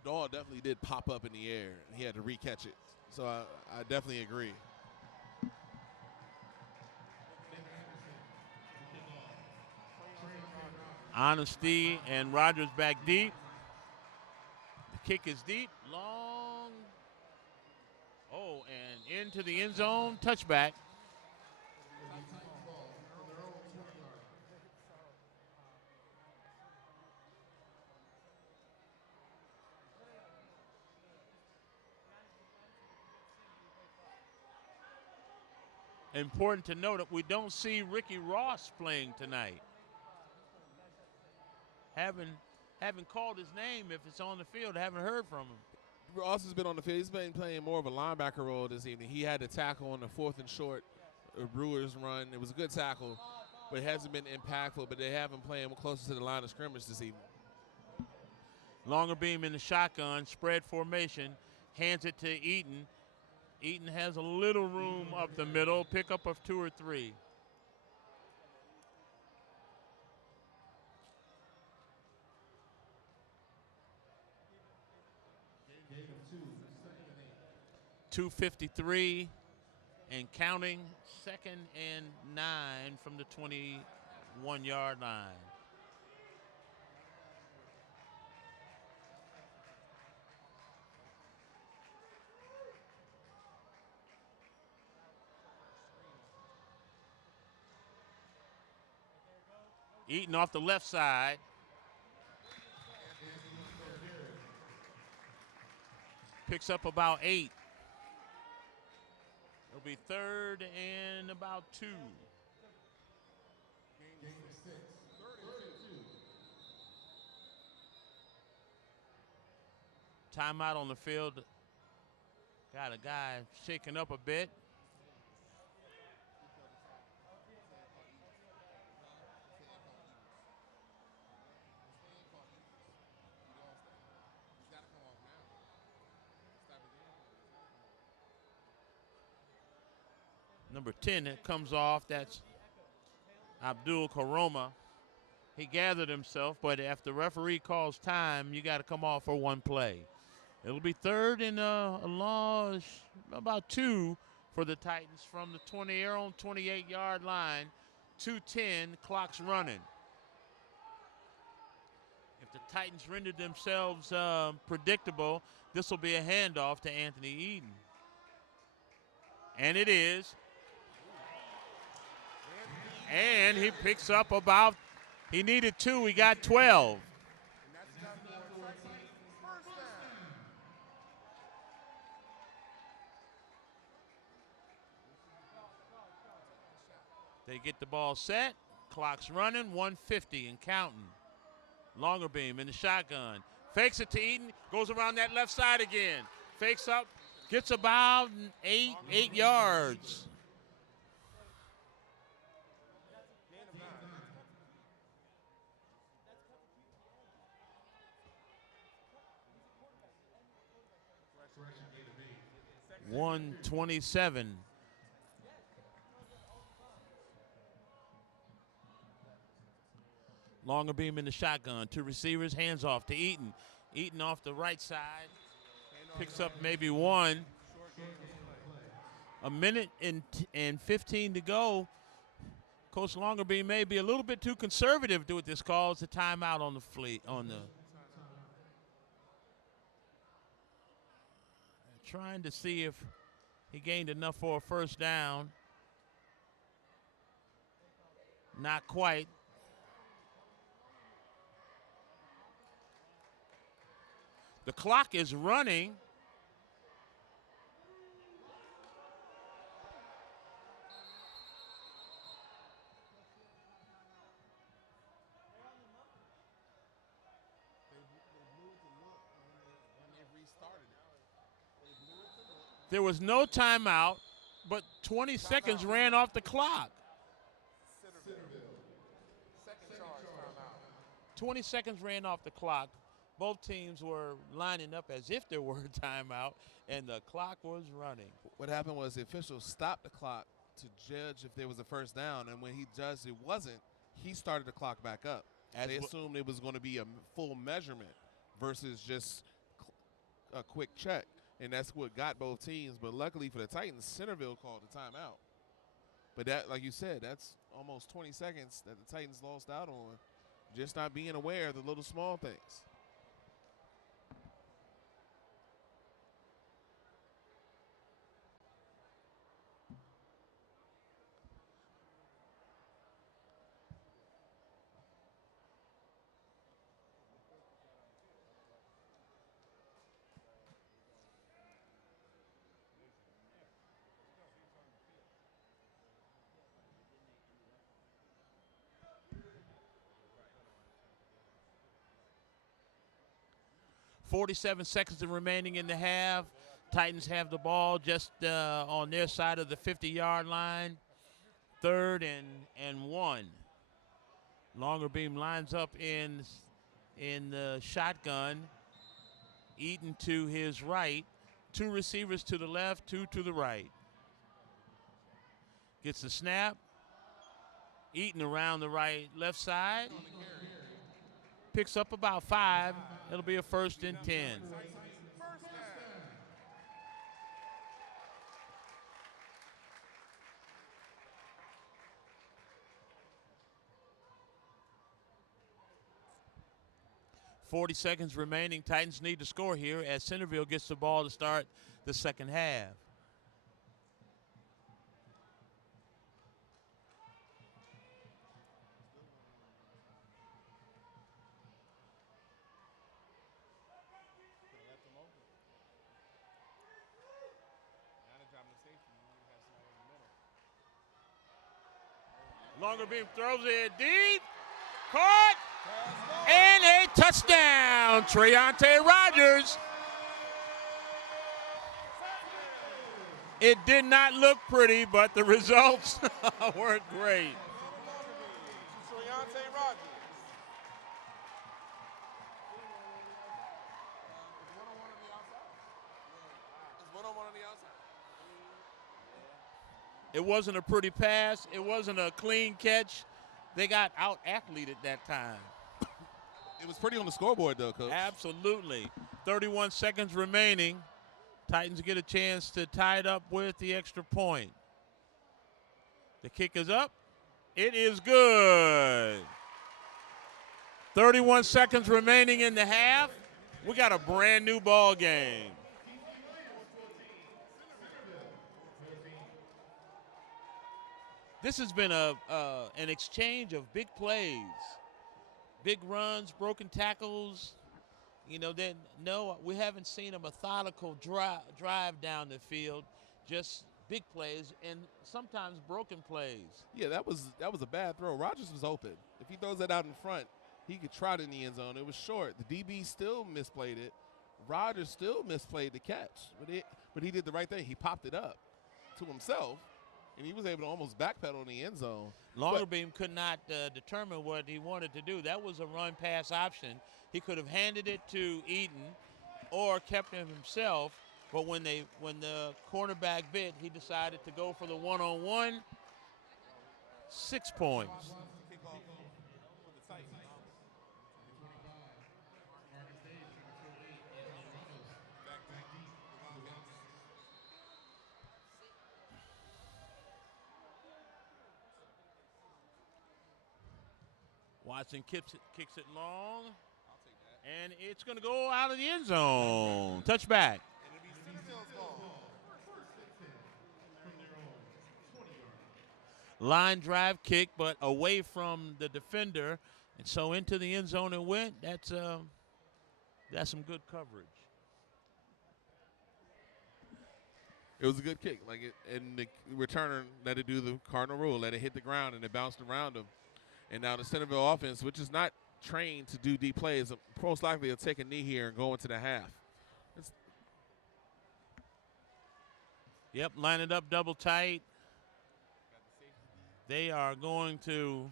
the ball definitely did pop up in the air. He had to re-catch it. So I definitely agree. Honesty and Rogers back deep. The kick is deep, long. Oh, and into the end zone, touchback. Important to note that we don't see Ricky Ross playing tonight. Haven't called his name if it's on the field. Haven't heard from him. Austin's been on the field. He's been playing more of a linebacker role this evening. He had the tackle on the 4th and short Brewers run. It was a good tackle, but it hasn't been impactful. But they have him playing closer to the line of scrimmage this evening. Longer beam in the shotgun, spread formation, hands it to Eaton. Eaton has a little room up the middle, pickup of 2 or 3. .253 and counting, 2nd and 9 from the 21-yard line. Eaton off the left side. Picks up about 8. It'll be 3rd and about 2. Timeout on the field. Got a guy shaking up a bit. Number 10 that comes off, that's Abdul Karoma. He gathered himself, but if the referee calls time, you got to come off for 1 play. It'll be 3rd and about 2 for the Titans from the 28-yard line. 2:10, clock's running. If the Titans render themselves predictable, this will be a handoff to Anthony Eaton. And it is. And he picks up about, he needed 2, he got 12. They get the ball set, clock's running, 1:50 and counting. Longer beam in the shotgun. Fakes it to Eaton, goes around that left side again. Fakes up, gets about 8 yards. .127. Longer beam in the shotgun. 2 receivers, hands off to Eaton. Eaton off the right side. Picks up maybe 1. A minute and 15 to go. Coach Longerbeam may be a little bit too conservative with this call. It's a timeout on the trying to see if he gained enough for a first down. Not quite. The clock is running. There was no timeout, but 20 seconds ran off the clock. 20 seconds ran off the clock. Both teams were lining up as if there were a timeout, and the clock was running. What happened was the officials stopped the clock to judge if there was a first down, and when he judged it wasn't, he started the clock back up. They assumed it was going to be a full measurement versus just a quick check, and that's what got both teams. But luckily for the Titans, Centreville called the timeout. But that, like you said, that's almost 20 seconds that the Titans lost out on, just not being aware of the little small things. 47 seconds remaining in the half. Titans have the ball just on their side of the 50-yard line. 3rd and 1. Longer beam lines up in the shotgun. Eaton to his right. 2 receivers to the left, 2 to the right. Gets the snap. Eaton around the left side. Picks up about 5. It'll be a 1st and 10. 40 seconds remaining. Titans need to score here as Centreville gets the ball to start the second half. Longer beam throws it deep. Caught. And a touchdown. Treonte Rogers. It did not look pretty, but the results weren't great. Treonte Rogers. It wasn't a pretty pass. It wasn't a clean catch. They got out-athleted that time. It was pretty on the scoreboard, though, Coach. Absolutely. 31 seconds remaining. Titans get a chance to tie it up with the extra point. The kick is up. It is good. 31 seconds remaining in the half. We got a brand new ball game. This has been an exchange of big plays, big runs, broken tackles. You know, we haven't seen a methodical drive down the field, just big plays and sometimes broken plays. Yeah, that was a bad throw. Rogers was open. If he throws that out in front, he could trot in the end zone. It was short. The DB still misplayed it. Rogers still misplayed the catch, but he did the right thing. He popped it up to himself, and he was able to almost backpedal in the end zone. Longerbeam could not determine what he wanted to do. That was a run-pass option. He could have handed it to Eaton or kept him himself, but when the cornerback bit, he decided to go for the one-on-one. 6 points. Watson kicks it long, and it's going to go out of the end zone. Touchback. Line drive kick, but away from the defender, and so into the end zone it went. That's some good coverage. It was a good kick, and the returner let it do the Cardinal rule, let it hit the ground, and it bounced around him. And now the Centreville offense, which is not trained to do deep plays, most likely will take a knee here and go into the half. Yep, line it up double tight. They are going to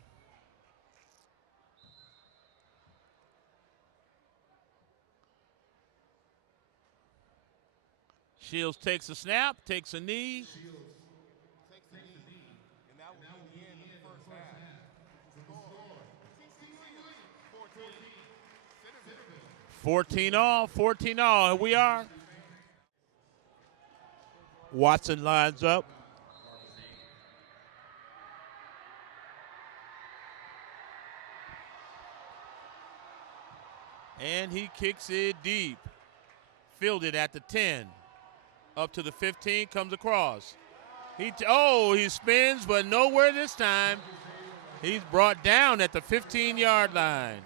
Shields takes a snap, takes a knee. 14 all. Here we are. Watson lines up. And he kicks it deep. Fielded at the 10. Up to the 15, comes across. He spins, but nowhere this time. He's brought down at the 15-yard line.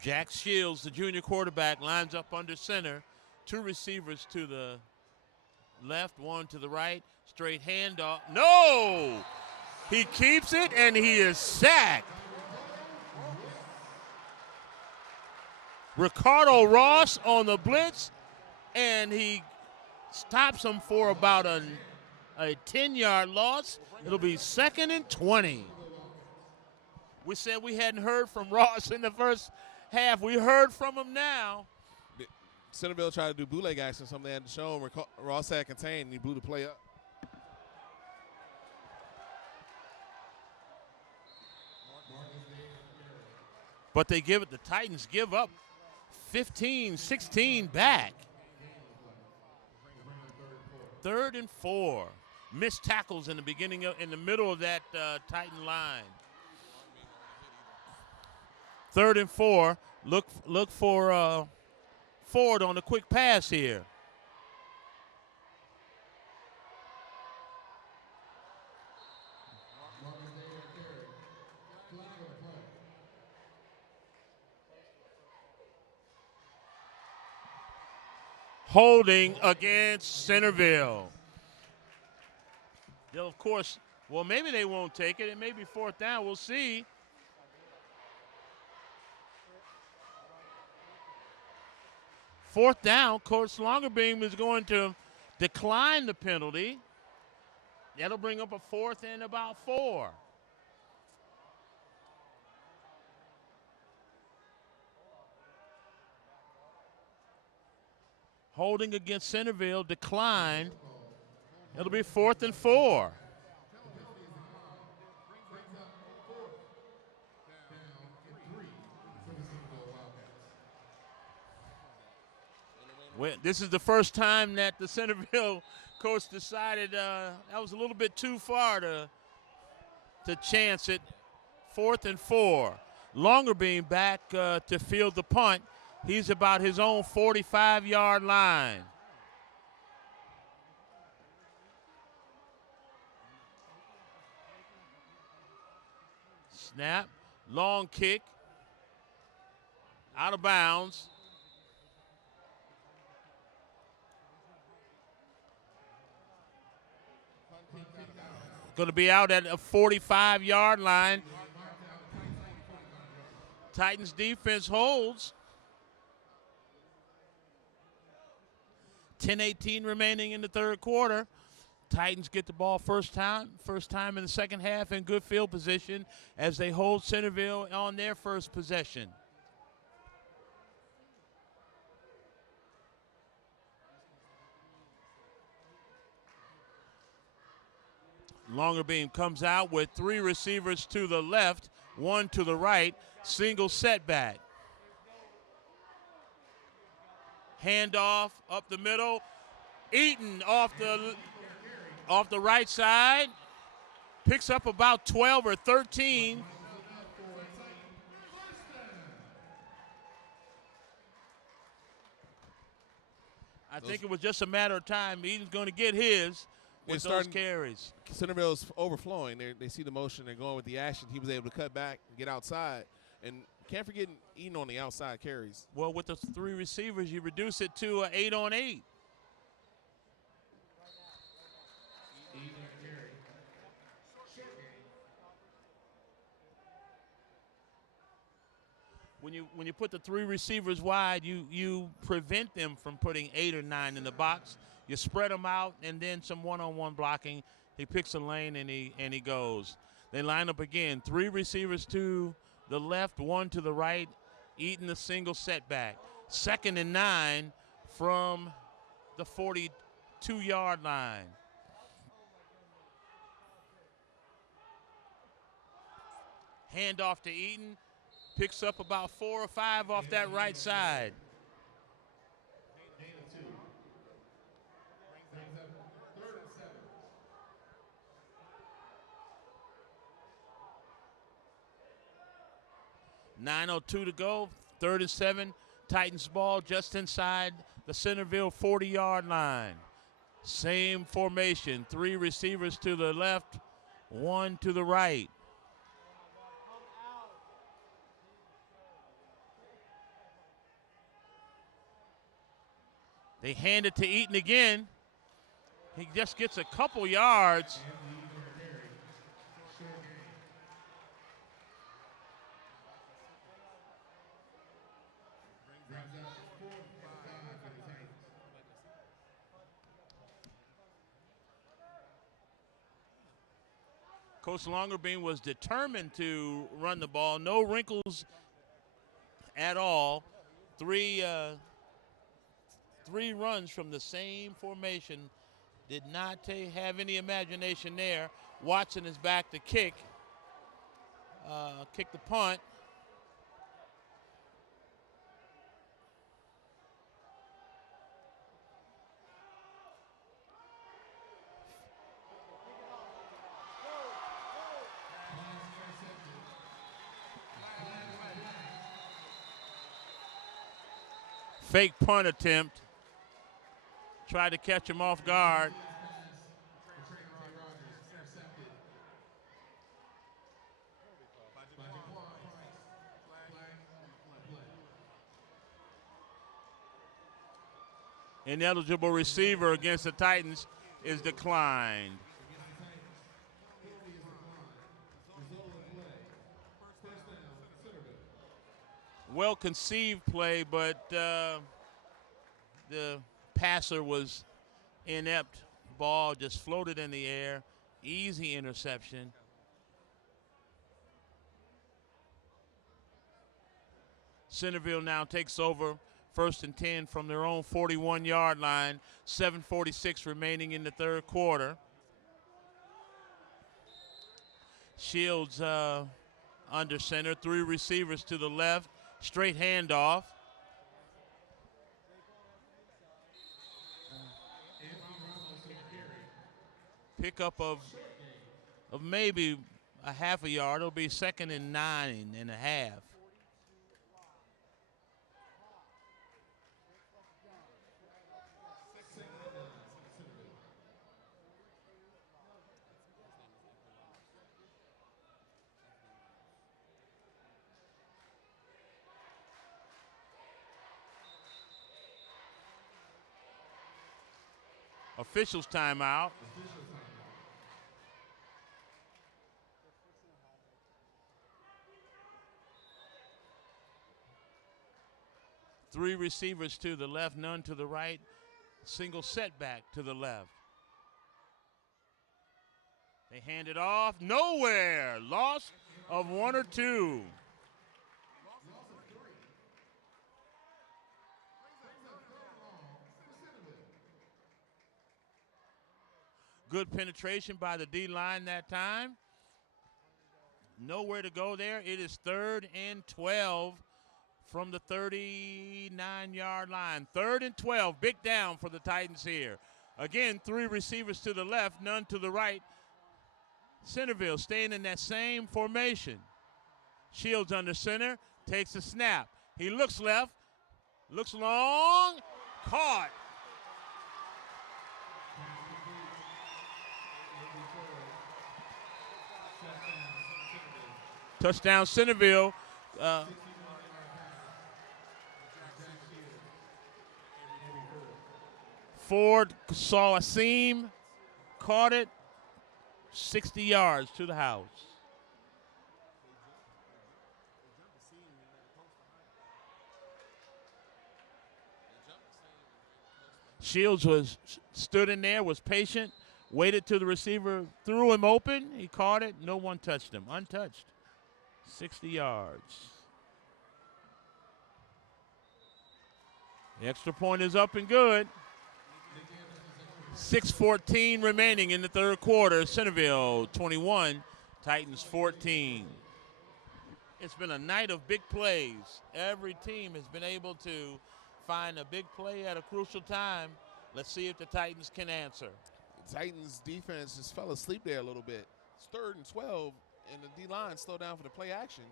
Jack Shields, the junior quarterback, lines up under center. 2 receivers to the left, 1 to the right. Straight handoff. No! He keeps it, and he is sacked. Ricardo Ross on the blitz, and he stops him for about a 10-yard loss. It'll be 2nd and 20. We said we hadn't heard from Ross in the first half. We heard from him now. Centreville tried to do bootleg action, something they had to show him. Ross had contained, and he blew the play up. But the Titans give up 15, 16 back. 3rd and 4. Missed tackles in the middle of that Titan line. 3rd and 4. Look for Ford on the quick pass here. Holding against Centreville. They'll, of course, well, maybe they won't take it. It may be 4th down. We'll see. Fourth down, Coach Longerbeam is going to decline the penalty. That'll bring up a 4th and about 4. Holding against Centreville, declined. It'll be 4th and 4. Well, this is the first time that the Centreville coach decided that was a little bit too far to chance it. 4th and 4. Longerbeam back to field the punt. He's about his own 45-yard line. Snap, long kick, out of bounds. Going to be out at a 45-yard line. Titans defense holds. 10:18 remaining in the 3rd quarter. Titans get the ball first time in the second half in good field position as they hold Centreville on their first possession. Longerbeam comes out with 3 receivers to the left, 1 to the right, single setback. Handoff up the middle. Eaton off the right side. Picks up about 12 or 13. I think it was just a matter of time. Eaton's going to get his with those carries. Centreville's overflowing. They see the motion. They're going with the action. He was able to cut back and get outside. And can't forget Eaton on the outside carries. Well, with the 3 receivers, you reduce it to an 8-on-8. When you put the 3 receivers wide, you prevent them from putting 8 or 9 in the box. You spread them out, and then some one-on-one blocking. He picks a lane and he goes. They line up again. 3 receivers to the left, 1 to the right. Eaton a single setback. 2nd and 9 from the 42-yard line. Handoff to Eaton. Picks up about 4 or 5 off that right side. .902 to go, 3rd and 7. Titans ball just inside the Centreville 40-yard line. Same formation, 3 receivers to the left, 1 to the right. They hand it to Eaton again. He just gets a couple yards. Coach Longerbeam was determined to run the ball. No wrinkles at all. Three runs from the same formation. Did not have any imagination there. Watson is back to kick the punt. Fake punt attempt. Tried to catch him off guard. Ineligible receiver against the Titans is declined. Well-conceived play, but the passer was inept. Ball just floated in the air. Easy interception. Centreville now takes over 1st and 10 from their own 41-yard line. 7:46 remaining in the third quarter. Shields under center. 3 receivers to the left. Straight handoff. Pickup of maybe a half a yard. It'll be 2nd and 9.5. Officials timeout. Three receivers to the left, none to the right. Single setback to the left. They hand it off. Nowhere. Loss of 1 or 2. Good penetration by the D-line that time. Nowhere to go there. It is 3rd and 12 from the 39-yard line. 3rd and 12. Big down for the Titans here. Again, 3 receivers to the left, none to the right. Centreville staying in that same formation. Shields under center. Takes a snap. He looks left. Looks long. Caught. Touchdown, Centreville. Ford saw a seam, caught it, 60 yards to the house. Shields stood in there, was patient, waited till the receiver threw him open. He caught it. No one touched him. Untouched. 60 yards. The extra point is up and good. 6:14 remaining in the third quarter. Centreville 21, Titans 14. It's been a night of big plays. Every team has been able to find a big play at a crucial time. Let's see if the Titans can answer. The Titans defense just fell asleep there a little bit. It's 3rd and 12, and the D-line slowed down for the play action.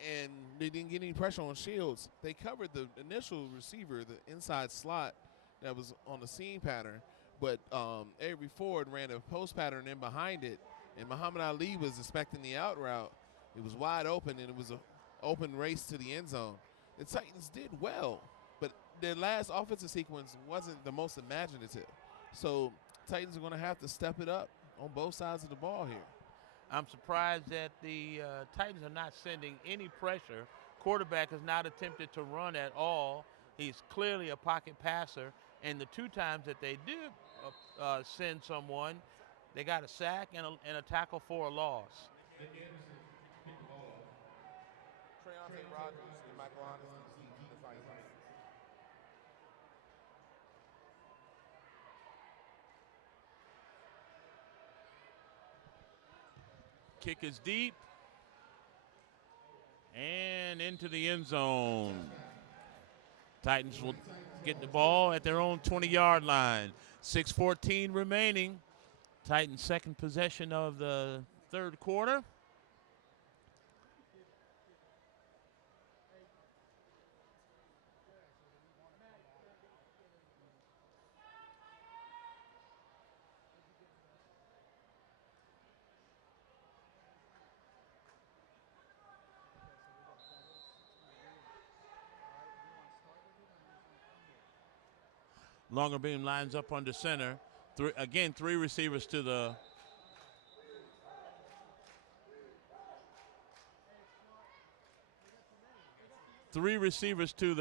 And they didn't get any pressure on Shields. They covered the initial receiver, the inside slot that was on the seam pattern. But Avery Ford ran a post pattern in behind it, and Muhammad Ali was expecting the out route. It was wide open, and it was an open race to the end zone. The Titans did well, but their last offensive sequence wasn't the most imaginative. So Titans are going to have to step it up on both sides of the ball here. I'm surprised that the Titans are not sending any pressure. Quarterback has not attempted to run at all. He's clearly a pocket passer. And the 2 times that they did send someone, they got a sack and a tackle for a loss. Kick is deep and into the end zone. Titans will get the ball at their own 20-yard line. 6:14 remaining. Titans' second possession of the third quarter. Longer beam lines up under center. Three receivers to the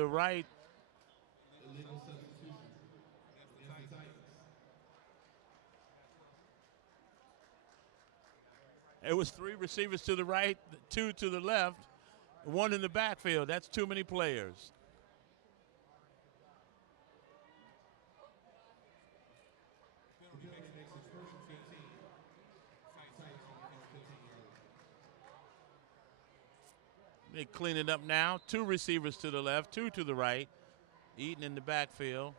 right. It was 3 receivers to the right, 2 to the left, 1 in the backfield. That's too many players. They clean it up now. 2 receivers to the left, 2 to the right. Eaton in the backfield.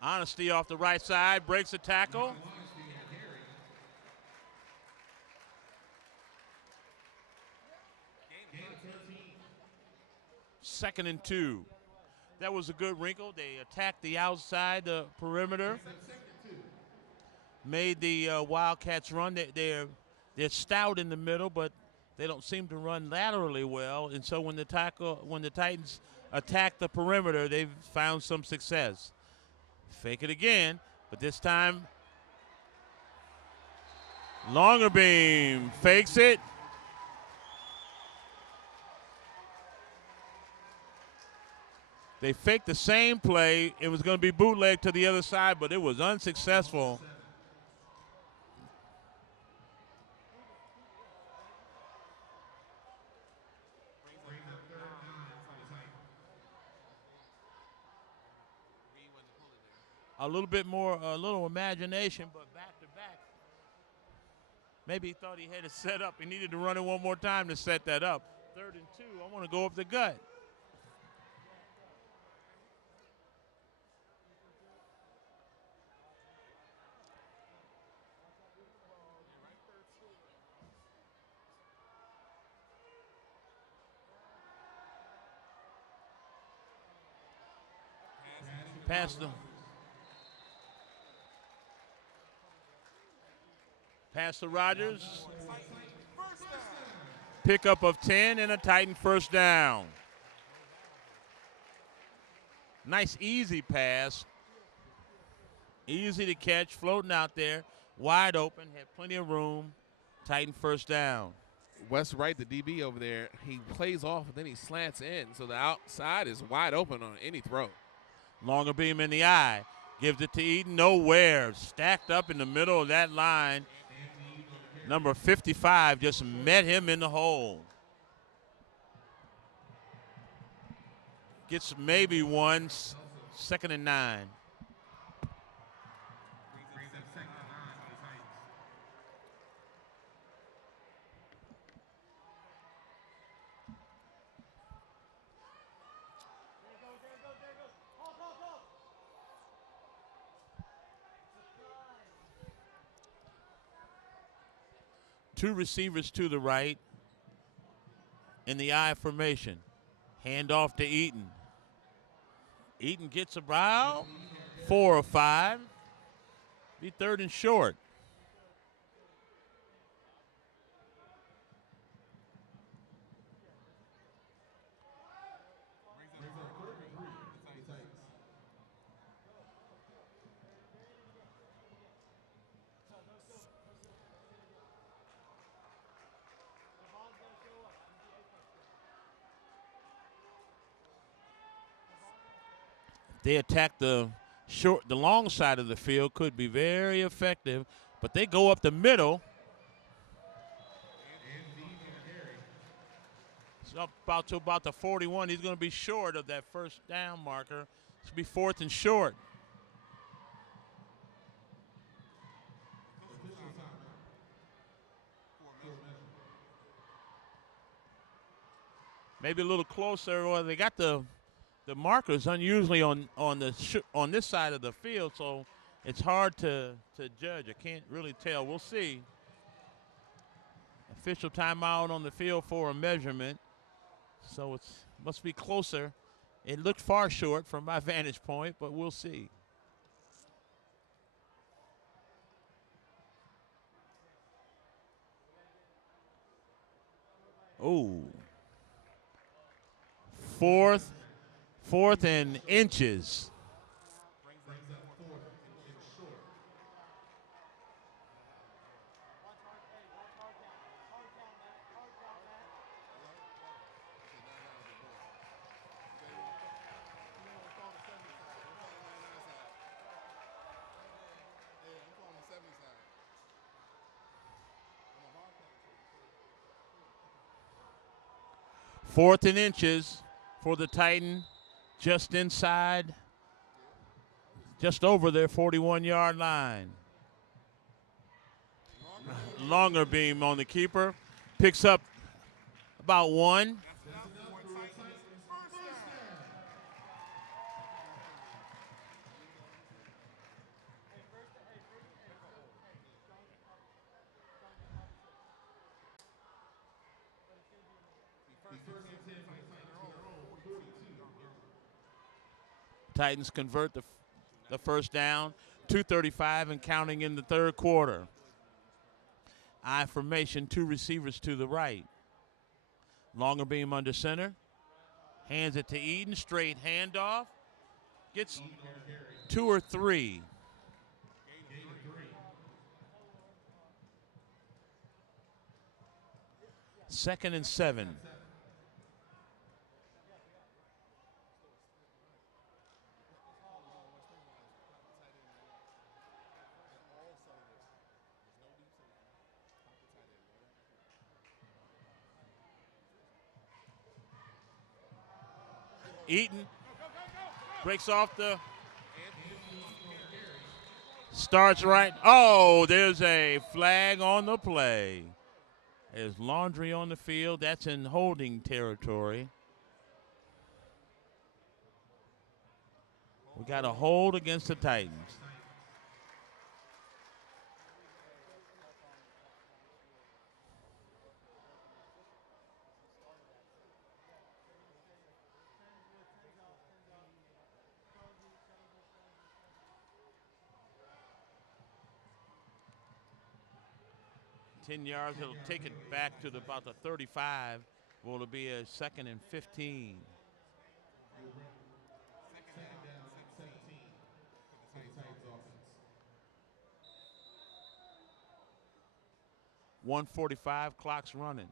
Honesty off the right side, breaks a tackle. Second and 2. That was a good wrinkle. They attacked the outside, the perimeter. Made the Wildcats run. They're stout in the middle, but they don't seem to run laterally well. And so when the Titans attack the perimeter, they've found some success. Fake it again, but this time longer beam fakes it. They faked the same play. It was going to be bootleg to the other side, but it was unsuccessful. A little imagination, but back to back. Maybe he thought he had it set up. He needed to run it one more time to set that up. 3rd and 2. I want to go up the gut. Pass to Rogers. Pickup of 10 and a Titan first down. Nice easy pass. Easy to catch, floating out there. Wide open, had plenty of room. Titan first down. Wes Wright, the DB over there, he plays off and then he slants in. So the outside is wide open on any throw. Longer beam in the eye. Gives it to Eaton. Nowhere. Stacked up in the middle of that line. Number 55 just met him in the hole. Gets maybe one. 2nd and 9. Two receivers to the right in the I formation. Hand off to Eaton. Eaton gets about 4 or 5. Be 3rd and short. They attack the long side of the field, could be very effective, but they go up the middle. It's up about the 41. He's going to be short of that first down marker. It's going to be 4th and short. Maybe a little closer. Well, they got the markers unusually on this side of the field, so it's hard to judge. I can't really tell. We'll see. Official timeout on the field for a measurement, so it must be closer. It looked far short from my vantage point, but we'll see. Oh. Fourth and inches. Fourth and inches for the Titan, just inside, just over their 41-yard line. Longer beam on the keeper, picks up about 1. Titans convert the first down, 2:35 and counting in the third quarter. I formation, 2 receivers to the right. Longer beam under center. Hands it to Eden, straight handoff. Gets 2 or 3. Second and 7. Eaton breaks off the, starts right. Oh, there's a flag on the play. There's laundry on the field. That's in holding territory. We got a hold against the Titans. Ten yards, it'll take it back to about the 35. Will it be a 2nd and 15? 1:45, clock's running.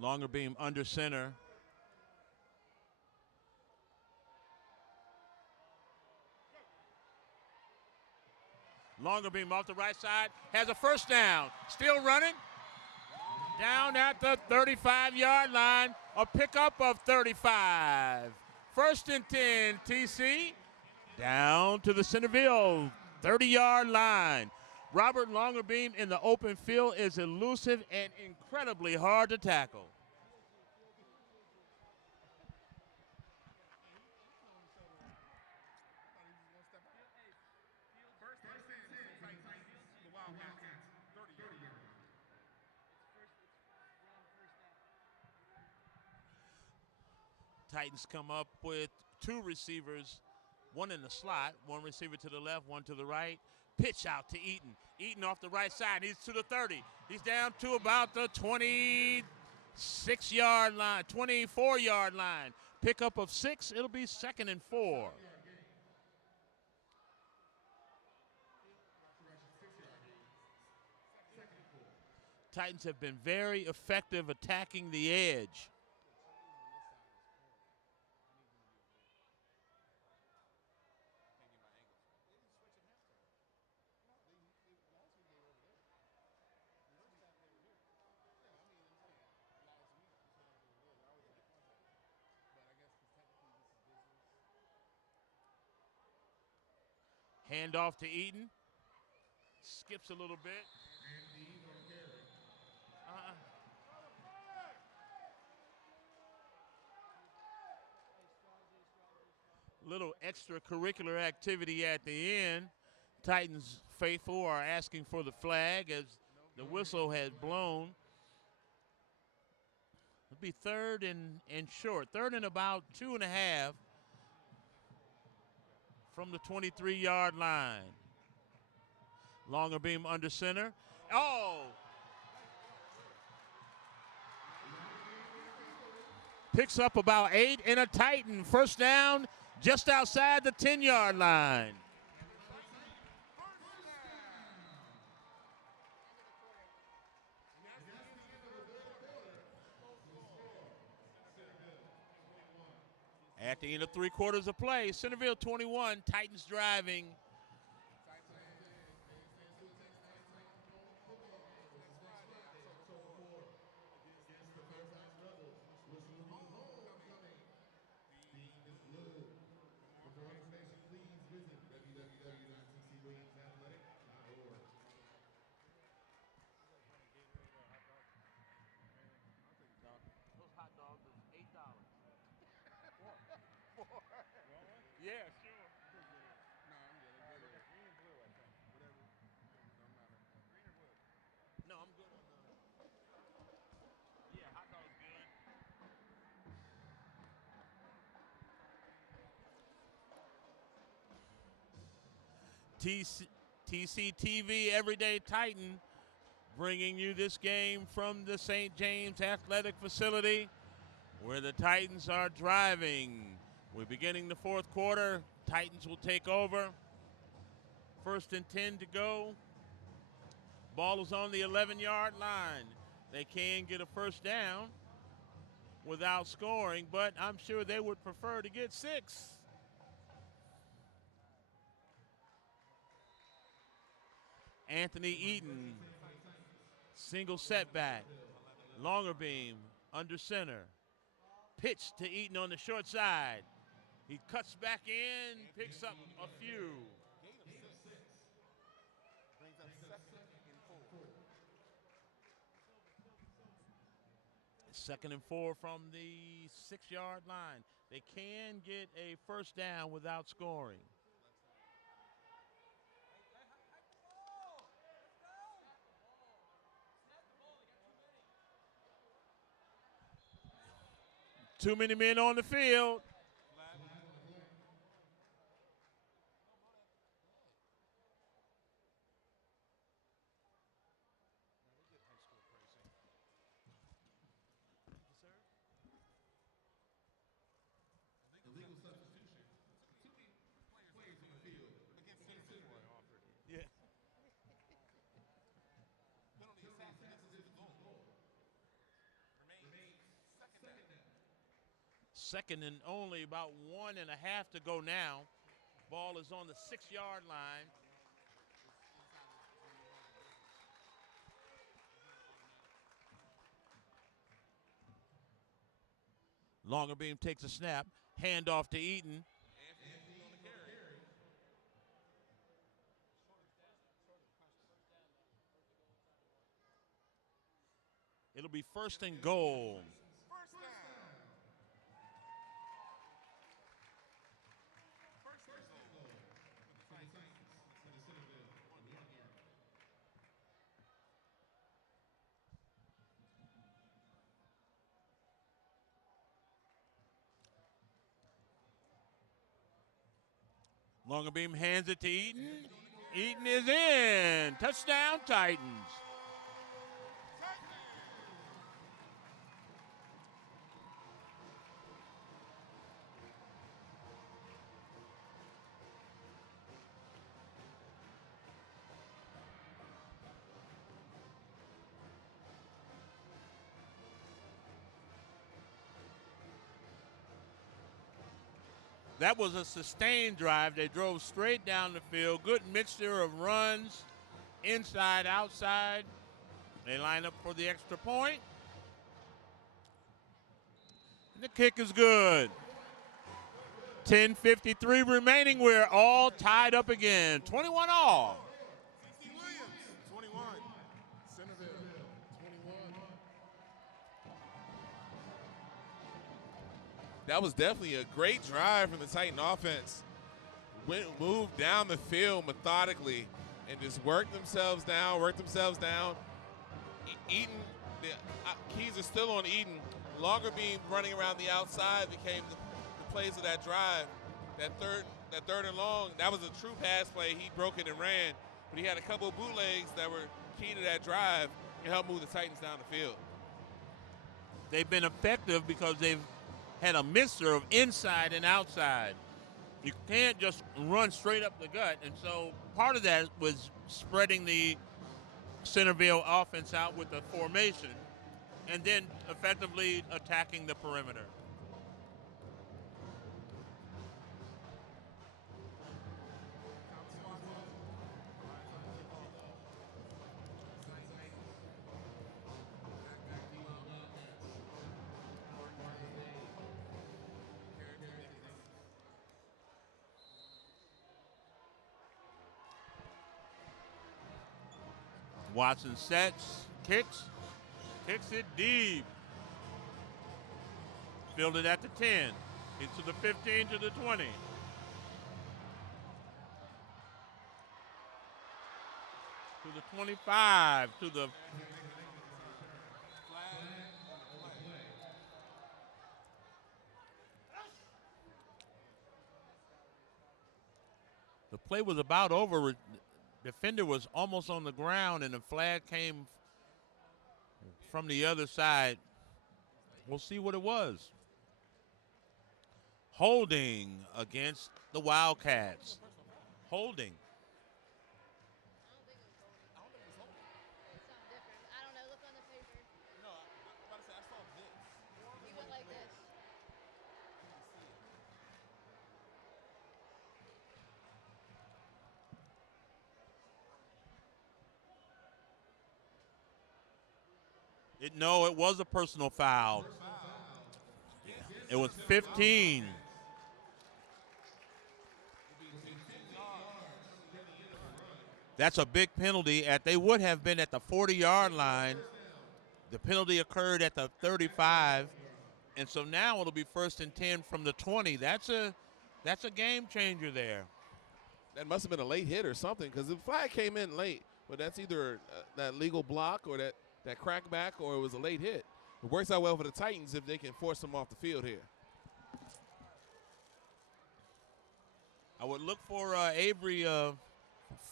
Longer beam under center. Longer beam off the right side, has a first down. Still running. Down at the 35-yard line, a pickup of 35. 1st and 10, TC. Down to the Centreville 30-yard line. Robert Longerbeam in the open field is elusive and incredibly hard to tackle. Titans come up with 2 receivers, 1 in the slot, 1 receiver to the left, 1 to the right. Pitch out to Eaton. Eaton off the right side. He's to the 30. He's down to about the 26-yard line, 24-yard line. Pickup of 6. It'll be 2nd and 4. Titans have been very effective attacking the edge. Hand off to Eaton. Skips a little bit. Little extracurricular activity at the end. Titans faithful are asking for the flag as the whistle has blown. It'll be third and short. Third and about 2.5 from the 23-yard line. Longer beam under center. Oh! Picks up about 8 and a Titan. First down just outside the 10-yard line. At the end of 3 quarters of play, Centreville 21, Titans driving. Yeah, sure. No, I'm good on yeah, hot dog's good. TCTV Everyday Titan bringing you this game from the St. James Athletic Facility where the Titans are driving. We're beginning the 4th quarter. Titans will take over. 1st and 10 to go. Ball is on the 11-yard line. They can get a first down without scoring, but I'm sure they would prefer to get 6. Anthony Eaton, single setback. Longer beam, under center. Pitch to Eaton on the short side. He cuts back in, picks up a few. Second and 4 from the 6-yard line. They can get a first down without scoring. Too many men on the field. Second and only, about 1.5 to go now. Ball is on the 6-yard line. Longer beam takes a snap. Handoff to Eaton. It'll be 1st and goal. Longer beam hands it to Eaton. Eaton is in. Touchdown, Titans. That was a sustained drive. They drove straight down the field. Good mixture of runs, inside, outside. They line up for the extra point. And the kick is good. 10:53 remaining. We're all tied up again. 21 all. Williams, 21. Centreville, 21. That was definitely a great drive from the Titan offense. Moved down the field methodically and just worked themselves down. Eaton, the keys are still on Eaton. Longer beam running around the outside became the plays of that drive. That third and long, that was a true pass play. He broke it and ran, but he had a couple of bootlegs that were key to that drive and helped move the Titans down the field. They've been effective because they've had a mixture of inside and outside. You can't just run straight up the gut, and so part of that was spreading the Centreville offense out with the formation and then effectively attacking the perimeter. Watson sets, kicks it deep. Fielded at the 10, into the 15, to the 20. To the 25, to the The play was about over. Defender was almost on the ground, and the flag came from the other side. We'll see what it was. Holding against the Wildcats. Holding. I don't think it was holding. It sounded different. I don't know. Look on the paper. No, I'm about to say I saw this. He went like this. No, it was a personal foul. Yeah, it was 15. That's a big penalty. They would have been at the 40-yard line. The penalty occurred at the 35, and so now it'll be 1st and 10 from the 20. That's a game changer there. That must have been a late hit or something because the flag came in late, but that's either that legal block or that crackback, or it was a late hit. It works out well for the Titans if they can force them off the field here. I would look for Avery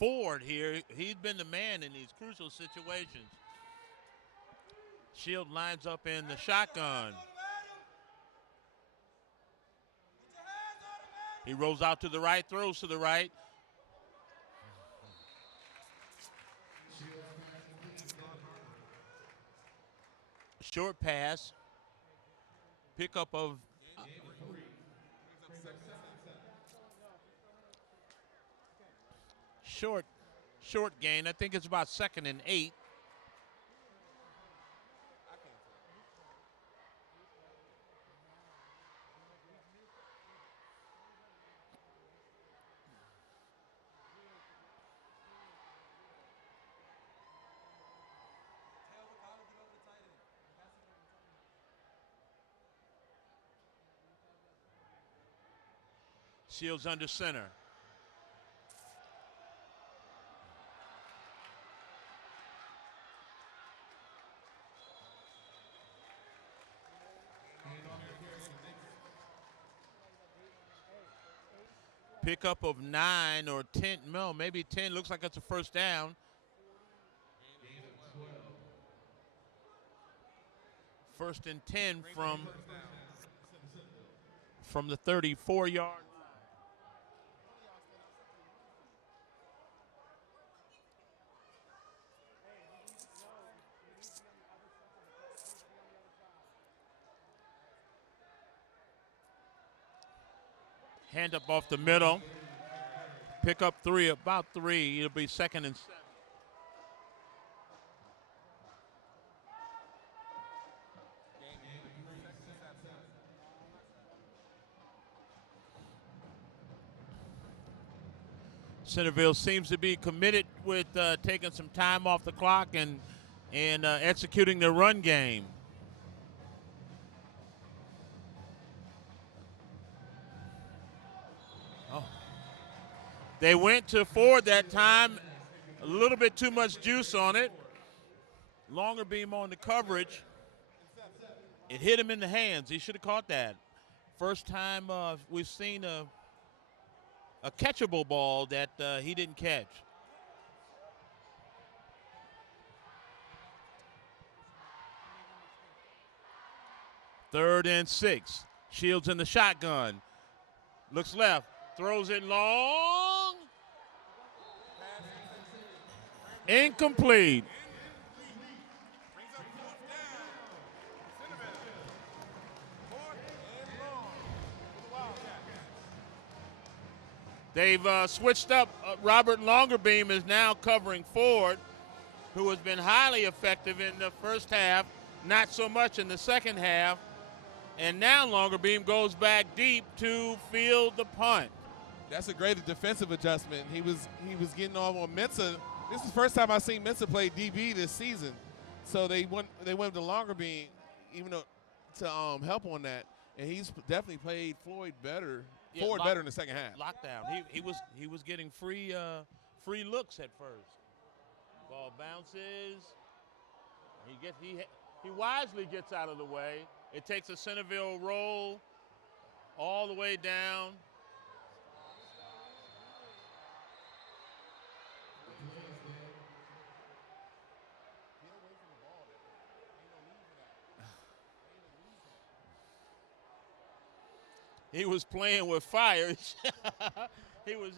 Ford here. He's been the man in these crucial situations. Shield lines up in the shotgun. He rolls out to the right, throws to the right. Short pass. Pickup of short gain. I think it's about 2nd and 8. Shields under center. Pickup of 9 or 10, no, maybe 10. Looks like it's a 1st down. 1st and 10 from the 34-yard. Hand up off the middle. Pick up 3, about 3. It'll be 2nd and 7. Centreville seems to be committed with taking some time off the clock and executing their run game. Oh. They went to Ford that time. A little bit too much juice on it. Longer beam on the coverage. It hit him in the hands. He should have caught that. First time we've seen a catchable ball that he didn't catch. Third and 6. Shields in the shotgun. Looks left. Throws it long. Incomplete. They've switched up. Robert Longerbeam is now covering Ford, who has been highly effective in the first half, not so much in the second half. And now Longerbeam goes back deep to field the punt. That's a great defensive adjustment. He was getting off on Mensah. This is the first time I've seen Mensah play DB this season. So they went to Longerbeam, even though to help on that. And he's definitely played Ford better in the second half. Lockdown. He was getting free looks at first. Ball bounces. He wisely gets out of the way. It takes a Centreville roll all the way down. He was playing with fire. He was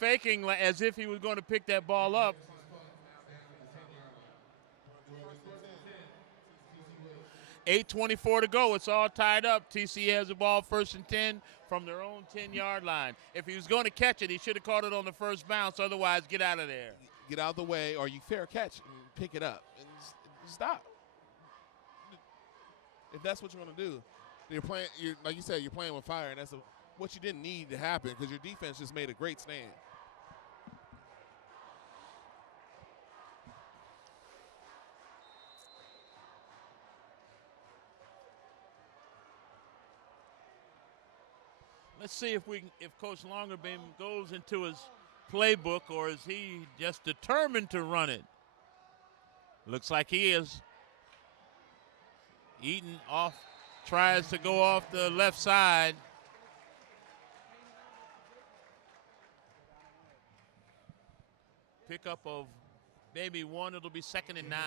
faking as if he was going to pick that ball up. .8:24 to go. It's all tied up. TC has the ball 1st and 10 from their own 10-yard line. If he was going to catch it, he should have caught it on the first bounce. Otherwise, get out of there. Get out of the way, or you fair catch and pick it up and stop. If that's what you want to do. Like you said, you're playing with fire, and that's what you didn't need to happen because your defense just made a great stand. Let's see if Coach Longerbeam goes into his playbook, or is he just determined to run it? Looks like he is. Eaton tries to go off the left side. Pickup of maybe 1. It'll be 2nd and 9.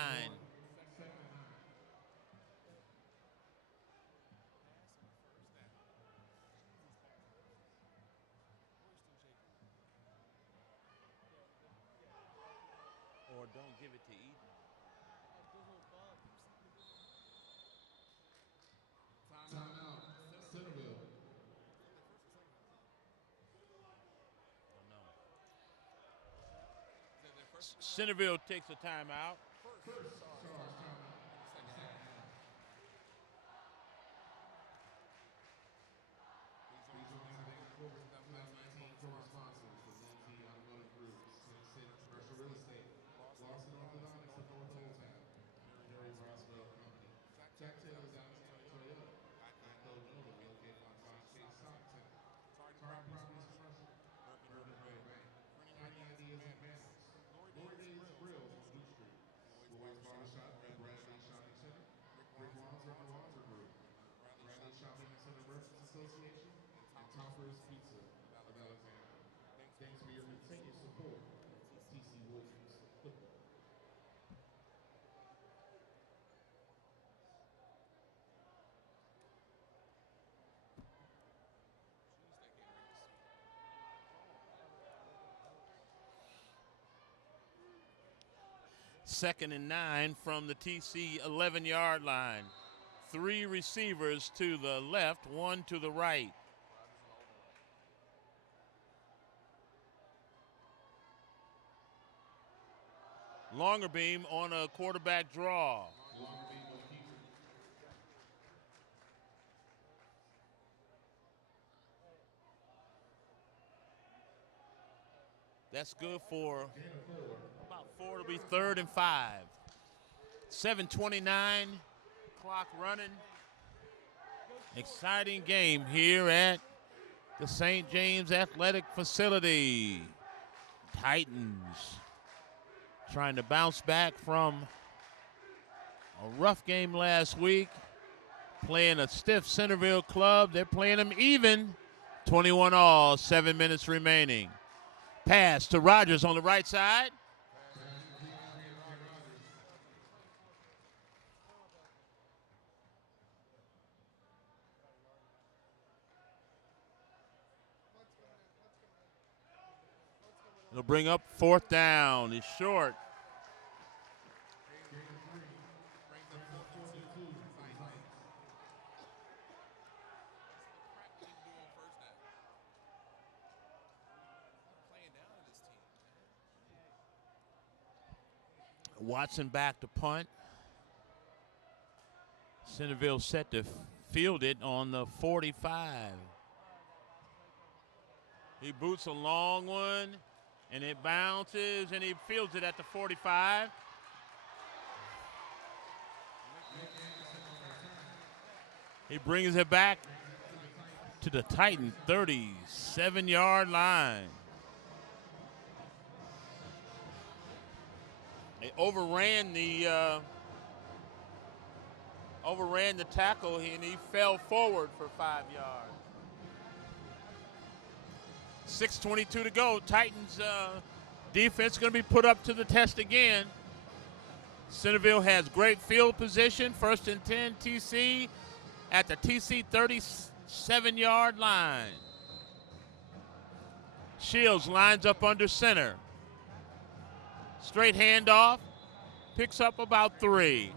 Or don't give it to Eaton. Centreville takes a timeout. Second and 9 from the TC 11-yard line. 3 receivers to the left, 1 to the right. Longerbeam on a quarterback draw. That's good for about 4. It'll be 3rd and 5. 7:29, clock running. Exciting game here at the St. James Athletic Facility. Titans trying to bounce back from a rough game last week. Playing a stiff Centreville club. They're playing them even. 21 all, 7 minutes remaining. Pass to Rogers on the right side. It'll bring up 4th down. He's short. Watson back to punt. Centreville set to field it on the 45. He boots a long one, and it bounces, and he fields it at the 45. He brings it back to the Titan 37-yard line. They overran the tackle, and he fell forward for 5 yards. 6:22 to go. Titans defense going to be put up to the test again. Centreville has great field position. 1st and 10 TC at the TC 37-yard line. Shields lines up under center. Straight handoff, picks up about 3.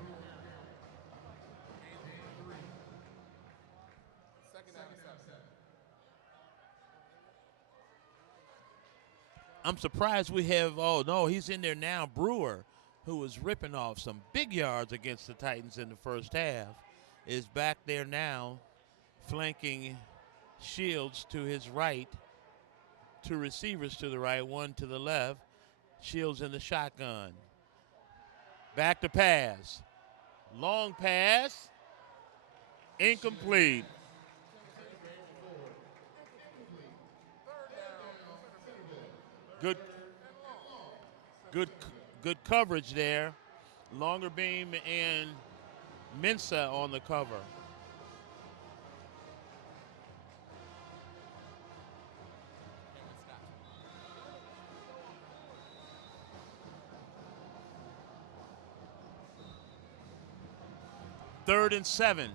I'm surprised we have, oh no, he's in there now, Brewer, who was ripping off some big yards against the Titans in the first half, is back there now, flanking Shields to his right, 2 receivers to the right, 1 to the left. Shields in the shotgun. Back to pass. Long pass. Incomplete. Good coverage there. Longer beam and Mensa on the cover. Third and 7.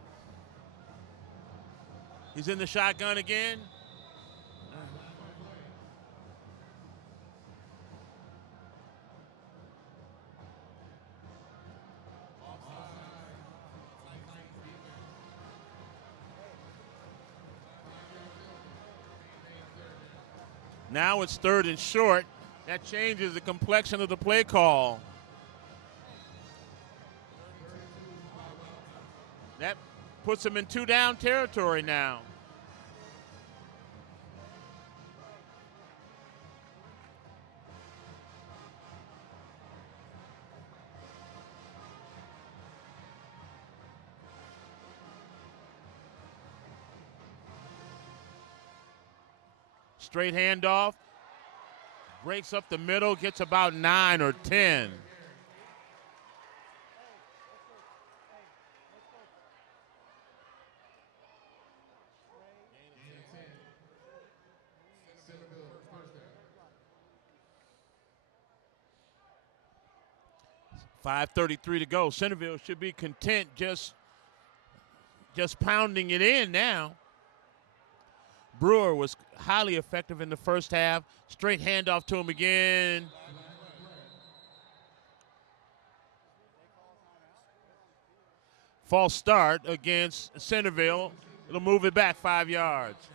He's in the shotgun again. Now it's 3rd and short. That changes the complexion of the play call. That puts him in 2-down territory now. Straight handoff, breaks up the middle, gets about 9 or 10. .5:33 to go. Centreville should be content just pounding it in now. Brewer was highly effective in the first half. Straight handoff to him again. False start against Centreville. It'll move it back 5 yards.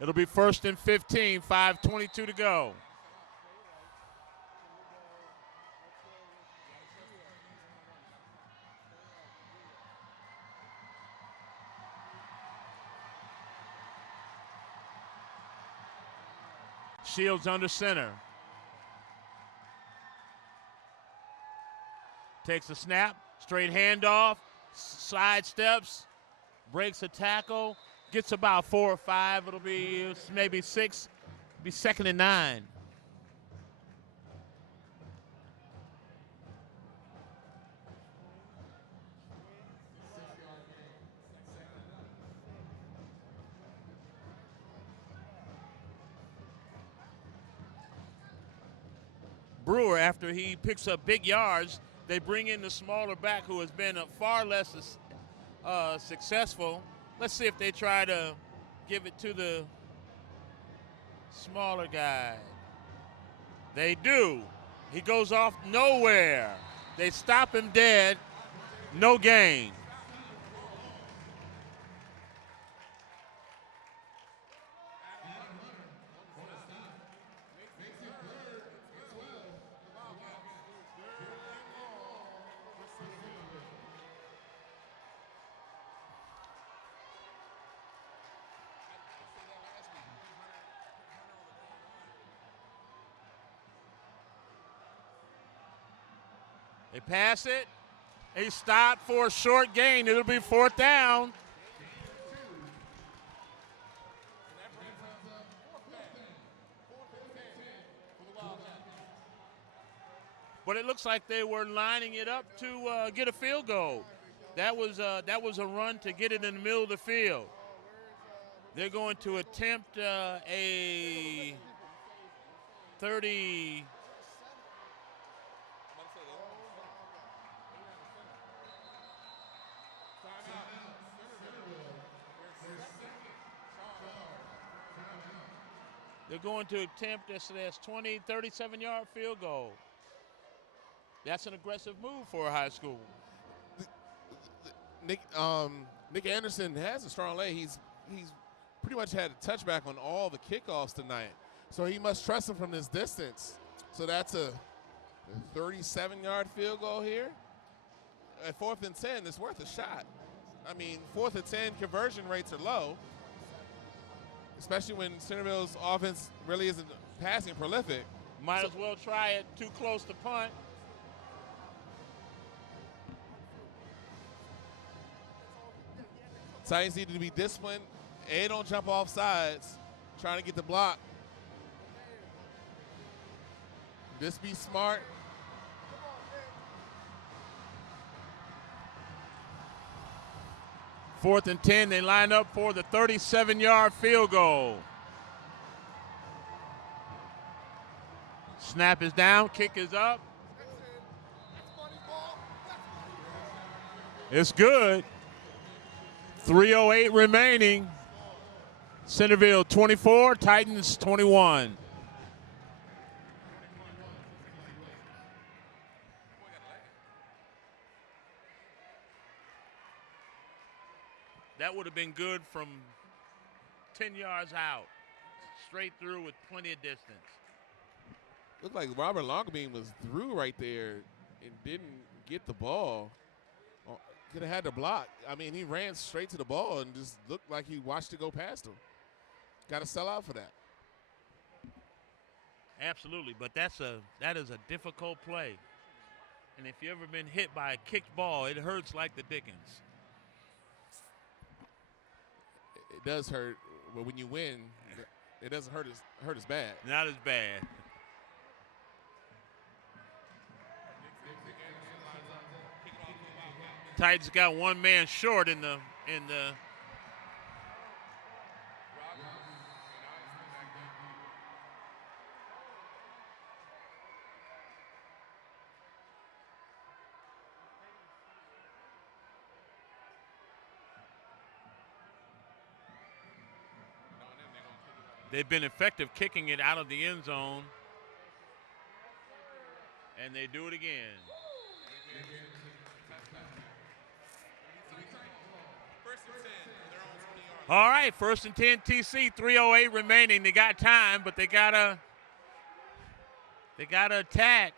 It'll be 1st and 15, 5:22 to go. Shields under center. Takes a snap, straight handoff, side steps, breaks a tackle, gets about 4 or 5. It'll be maybe 6. It'll be 2nd and 9. Brewer, after he picks up big yards, they bring in the smaller back who has been far less successful. Let's see if they try to give it to the smaller guy. They do. He goes off nowhere. They stop him dead. No gain. They pass it. He stopped for a short gain. It'll be 4th down. But it looks like they were lining it up to get a field goal. That was a run to get it in the middle of the field. They're going to attempt a 30. They're going to attempt this 20, 37-yard field goal. That's an aggressive move for a high school. Nick Anderson has a strong leg. He's pretty much had a touchback on all the kickoffs tonight. So he must trust him from this distance. So that's a 37-yard field goal here. At 4th and 10, it's worth a shot. I mean, 4th and 10 conversion rates are low, especially when Centreville's offense really isn't passing prolific. Might as well try it. Too close to punt. Titans need to be disciplined. Don't jump off sides, trying to get the block. Just be smart. Fourth and 10, they line up for the 37-yard field goal. Snap is down, kick is up. It's good. 3:08 remaining. Centreville 24, Titans 21. That would have been good from 10 yards out. Straight through with plenty of distance. Looked like Robert Longbeam was through right there and didn't get the ball. Could have had the block. I mean, he ran straight to the ball and just looked like he watched it go past him. Got to sell out for that. Absolutely, but that is a difficult play. And if you've ever been hit by a kicked ball, it hurts like the dickens. It does hurt, but when you win, it doesn't hurt as bad. Not as bad. Titans got one man short in the They've been effective kicking it out of the end zone. And they do it again. All right, 1st and 10 TC, 3:08 remaining. They got time, but they gotta attack.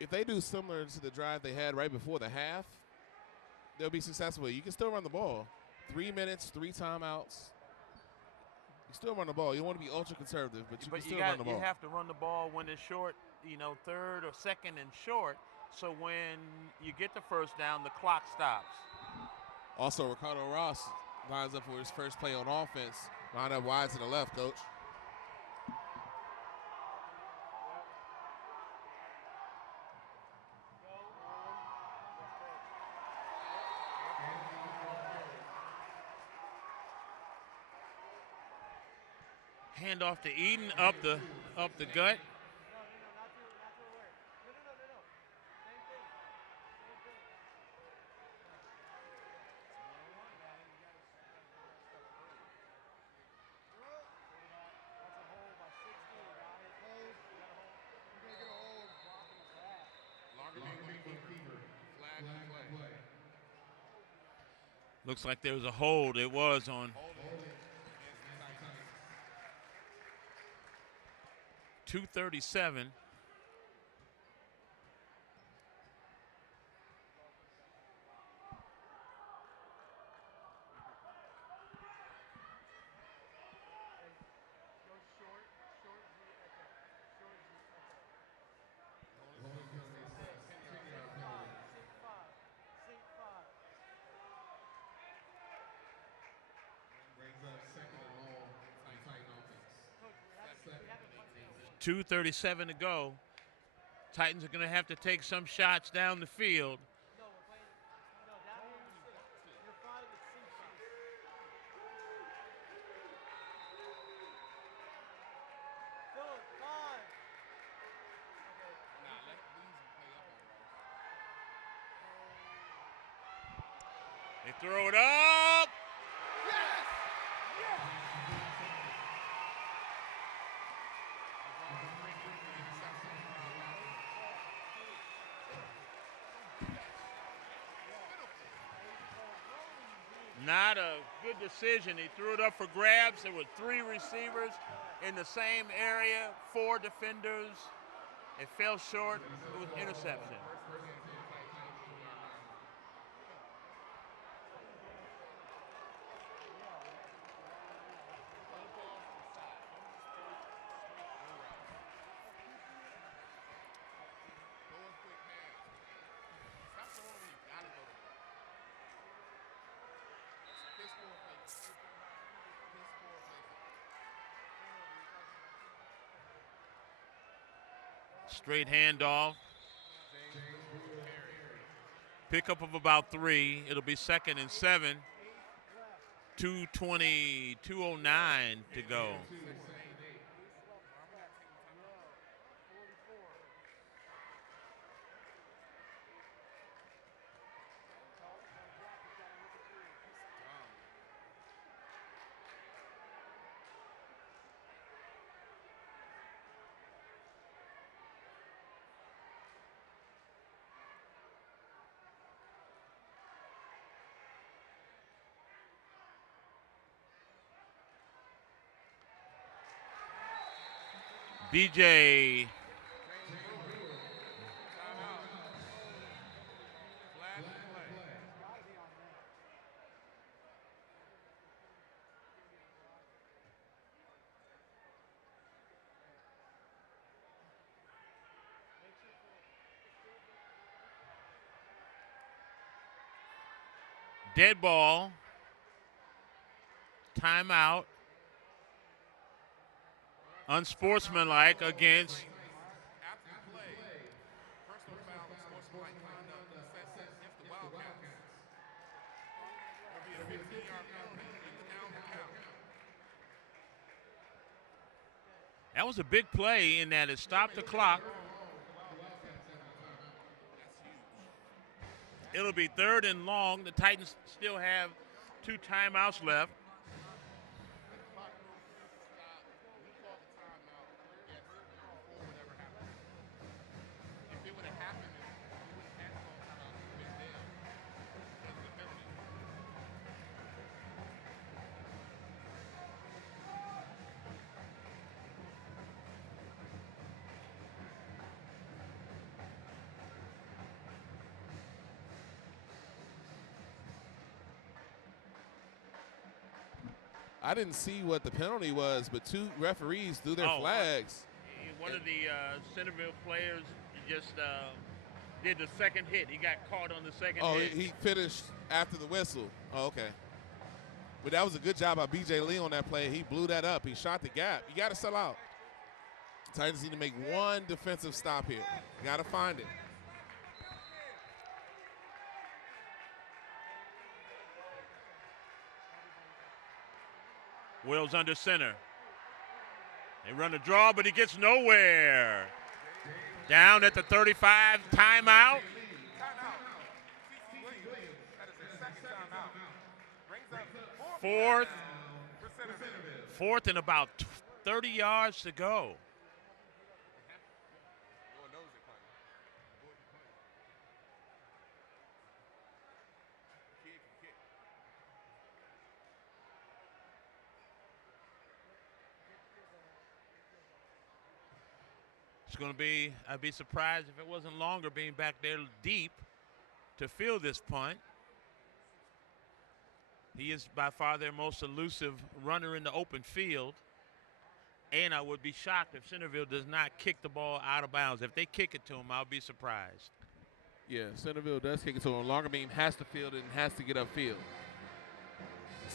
If they do similar to the drive they had right before the half, they'll be successful. You can still run the ball. 3 minutes, 3 timeouts. You still run the ball. You want to be ultra conservative, but you can still run the ball. You have to run the ball when it's short, third or second and short, so when you get the first down, the clock stops. Also, Ricardo Ross lines up for his first play on offense. Line up wide to the left, Coach. Hand off to Eden up the gut. Looks like there was a hold. It was on 2:37. .237 to go. Titans are going to have to take some shots down the field. They throw it up. Not a good decision. He threw it up for grabs. There were 3 receivers in the same area, 4 defenders. It fell short. It was interception. Straight handoff. Pickup of about 3. It'll be 2nd and 7. 2:20, 2:09 to go. BJ. Dead ball. Timeout. Unsportsmanlike against that was a big play in that it stopped the clock. It'll be 3rd and long. The Titans still have 2 timeouts left. I didn't see what the penalty was, but 2 referees threw their flags. One of the Centreville players just did the second hit. He got caught on the second hit. Oh, he finished after the whistle. Oh, okay. But that was a good job by B.J. Lee on that play. He blew that up. He shot the gap. You got to sell out. Titans need to make one defensive stop here. You got to find it. Wills under center. They run a draw, but he gets nowhere. Down at the 35, timeout. Fourth and about 30 yards to go. It's going to be, I'd be surprised if it wasn't longer being back there deep to field this punt. He is by far their most elusive runner in the open field. And I would be shocked if Centreville does not kick the ball out of bounds. If they kick it to him, I'll be surprised. Yeah, Centreville does kick it to him. Longerbeam has to field it and has to get upfield.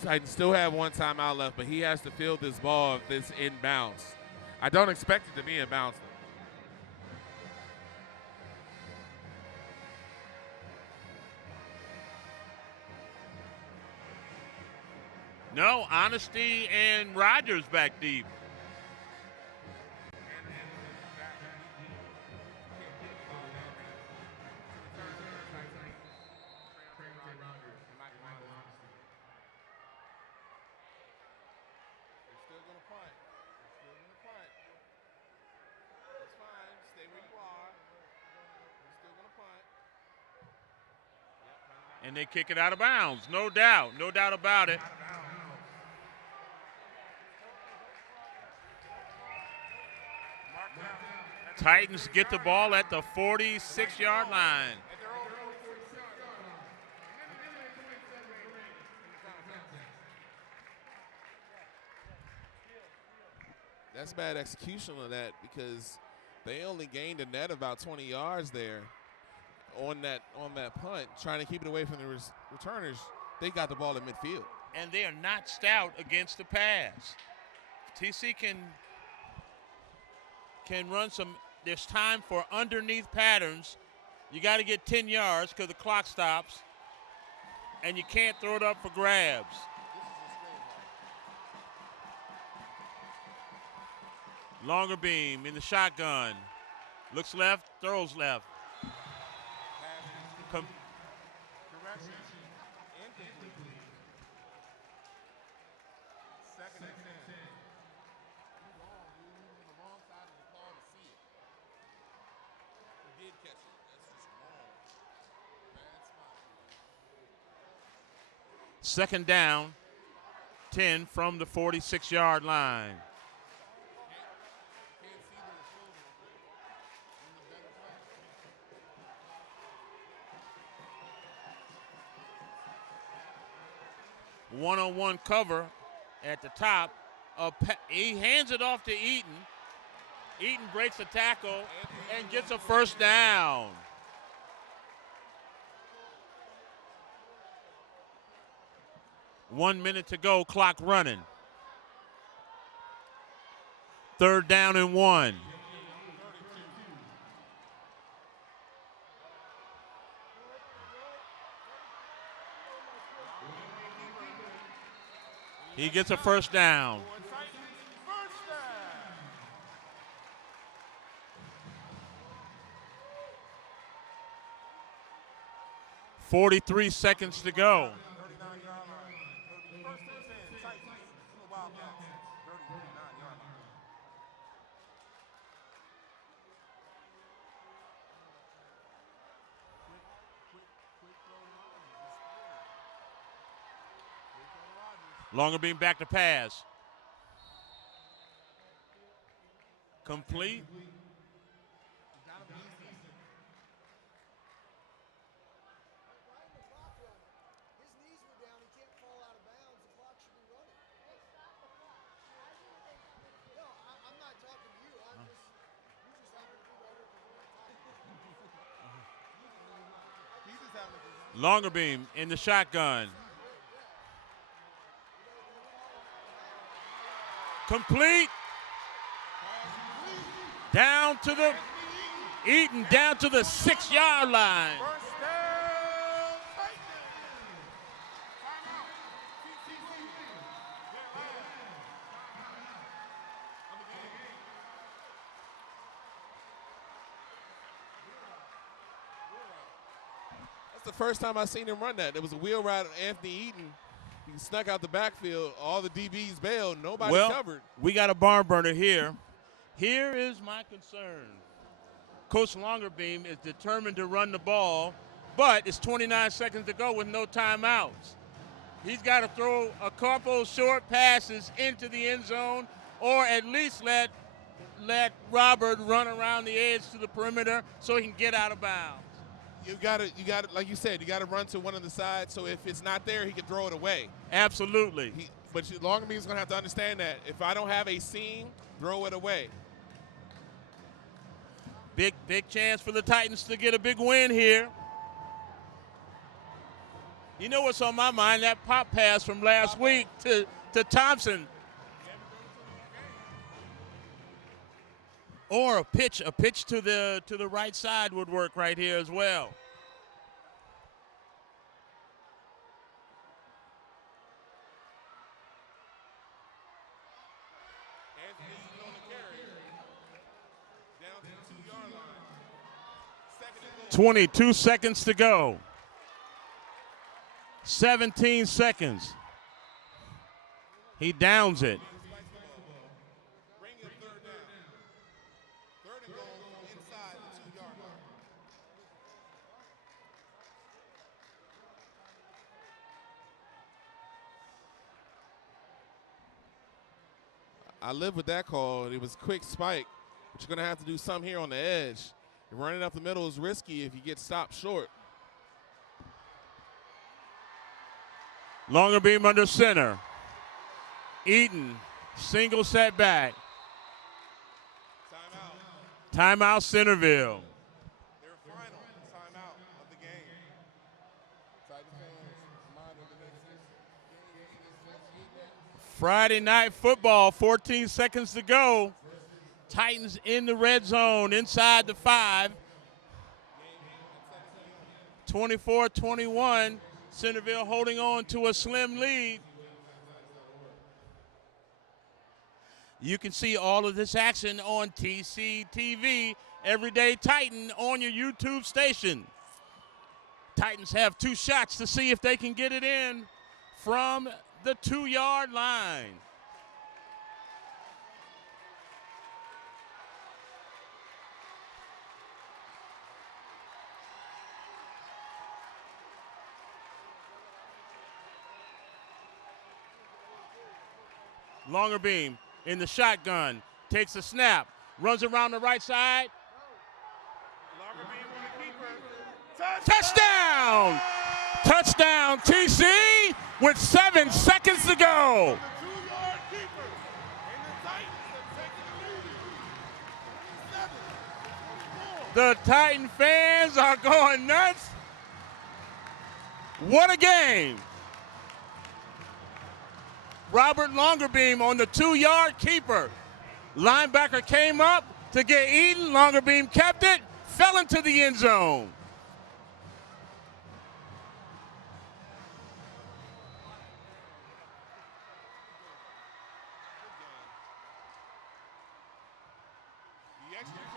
Titans still have 1 timeout left, but he has to field this ball if it's in bounds. I don't expect it to be in bounds. No, Honesty and Rogers back deep. And they kick it out of bounds, no doubt about it. Titans get the ball at the 46-yard line. That's bad execution of that because they only gained a net about 20 yards there on that punt, trying to keep it away from the returners. They got the ball in midfield. And they are not stout against the pass. TC can run some. There's time for underneath patterns. You got to get 10 yards because the clock stops, and you can't throw it up for grabs. Longer beam in the shotgun. Looks left, throws left. Correction. Incomplete. Second and 10. Second down, 10 from the 46-yard line. One-on-one cover at the top. He hands it off to Eaton. Eaton breaks the tackle and gets a first down. One minute to go, clock running. Third down and 1. He gets a first down. 43 seconds to go. Longer beam back to pass. Complete. Longerbeam in the shotgun. Complete. Down to the Eaton, down to the 6-yard line. That's the first time I seen him run that. There was a wheel route of Anthony Eaton. He snuck out the backfield. All the DBs bailed. Nobody covered. We got a barn burner here. Here is my concern. Coach Longerbeam is determined to run the ball, but it's 29 seconds to go with no timeouts. He's got to throw a couple short passes into the end zone, or at least let Robert run around the edge to the perimeter so he can get out of bounds. You got to, like you said, you got to run to one of the sides. So if it's not there, he can throw it away. Absolutely. But Longerbeam's going to have to understand that if I don't have a seam, throw it away. Big chance for the Titans to get a big win here. You know what's on my mind? That pop pass from last week to Thompson. Or a pitch to the right side would work right here as well. Anthony on the carry. Down to the 2-yard line. 22 seconds to go. 17 seconds. He downs it. Bring it 3rd down. 3rd and goal from inside the 2-yard line. I live with that call. It was quick spike, but you're going to have to do something here on the edge. Running up the middle is risky if you get stopped short. Longerbeam under center. Eaton, single setback. Timeout Centreville. Their final timeout of the game. Friday night football, 14 seconds to go. Titans in the red zone, inside the 5. 24-21. Centreville holding on to a slim lead. You can see all of this action on TCTV, Everyday Titan, on your YouTube station. Titans have 2 shots to see if they can get it in from the 2-yard line. Longerbeam in the shotgun, takes a snap, runs around the right side. Touchdown! Touchdown TC with 7 seconds to go. The Titan fans are going nuts. What a game. Robert Longerbeam on the 2-yard keeper. Linebacker came up to get Eaton. Longerbeam kept it, fell into the end zone.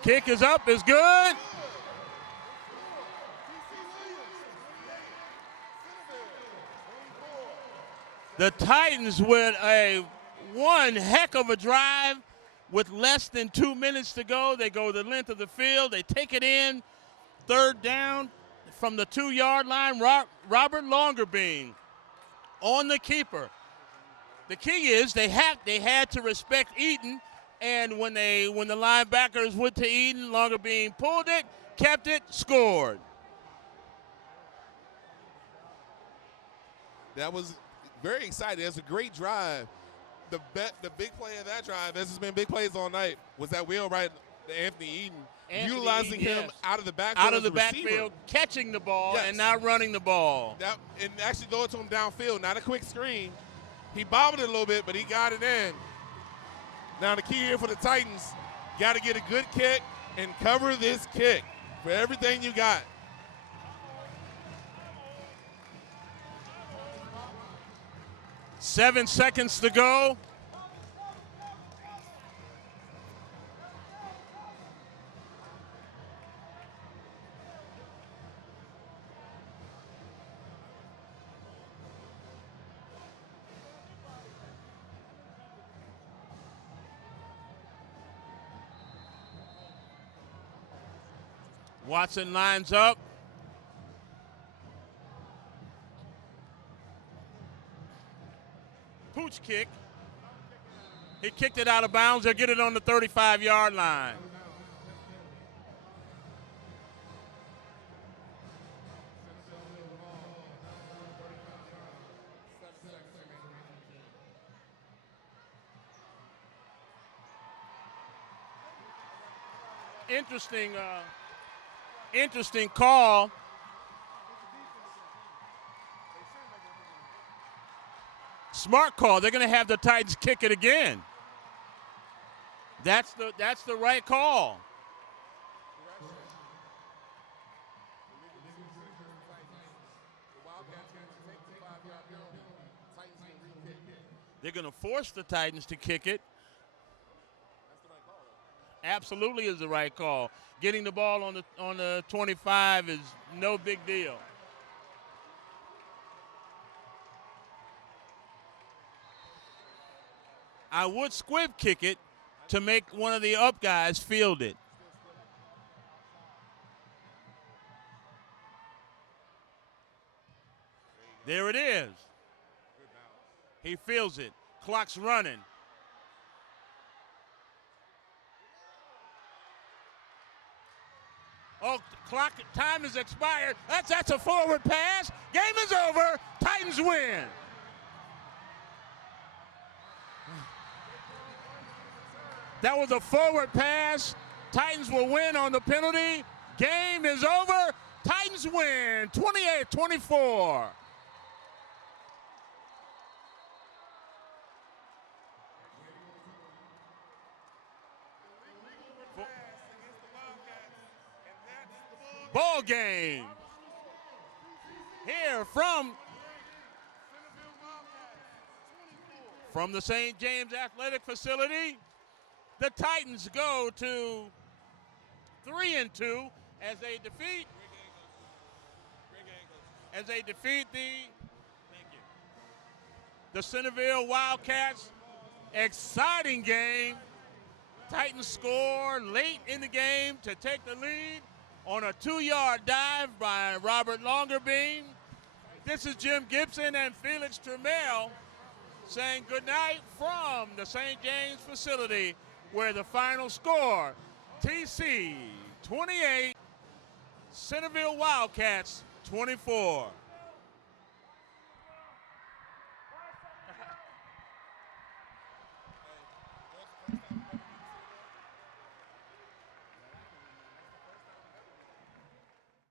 Kick is up, is good. The Titans with one heck of a drive with less than 2 minutes to go. They go the length of the field. They take it in. 3rd down from the 2-yard line. Robert Longerbeam on the keeper. The key is they had to respect Eaton, and when the linebackers went to Eaton, Longerbeam pulled it, kept it, scored. That was very exciting. It was a great drive. The big play of that drive, as has been big plays all night, was that wheel right Anthony Eden, Anthony utilizing Eden, him yes. out of the backfield. Out of the as a receiver. backfield, catching the ball Yes. and not running the ball. And actually throw it to him downfield, not a quick screen. He bobbled it a little bit, but he got it in. Now the key here for the Titans, got to get a good kick and cover this kick for everything you got. Seven seconds to go. Watson lines up. Pooch kick. He kicked it out of bounds. They'll get it on the 35-yard line. Interesting call. Smart call. They're going to have the Titans kick it again. That's the right call. They're going to force the Titans to kick it. Absolutely is the right call. Getting the ball on the 25 is no big deal. I would squib kick it to make one of the up guys field it. There it is. He fields it. Clock's running. Oh, clock time is expired. That's a forward pass. Game is over. Titans win. That was a forward pass. Titans will win on the penalty. Game is over. Titans win 28-24. Ball game. Here from the St. James Athletic Facility, the Titans go to 3-2 as they defeat the Centreville Wildcats. Exciting game. Titans score late in the game to take the lead on a 2-yard dive by Robert Longerbeam. This is Jim Gibson and Felix Trammell saying goodnight from the St. James facility, where the final score, TC 28, Centreville Wildcats 24.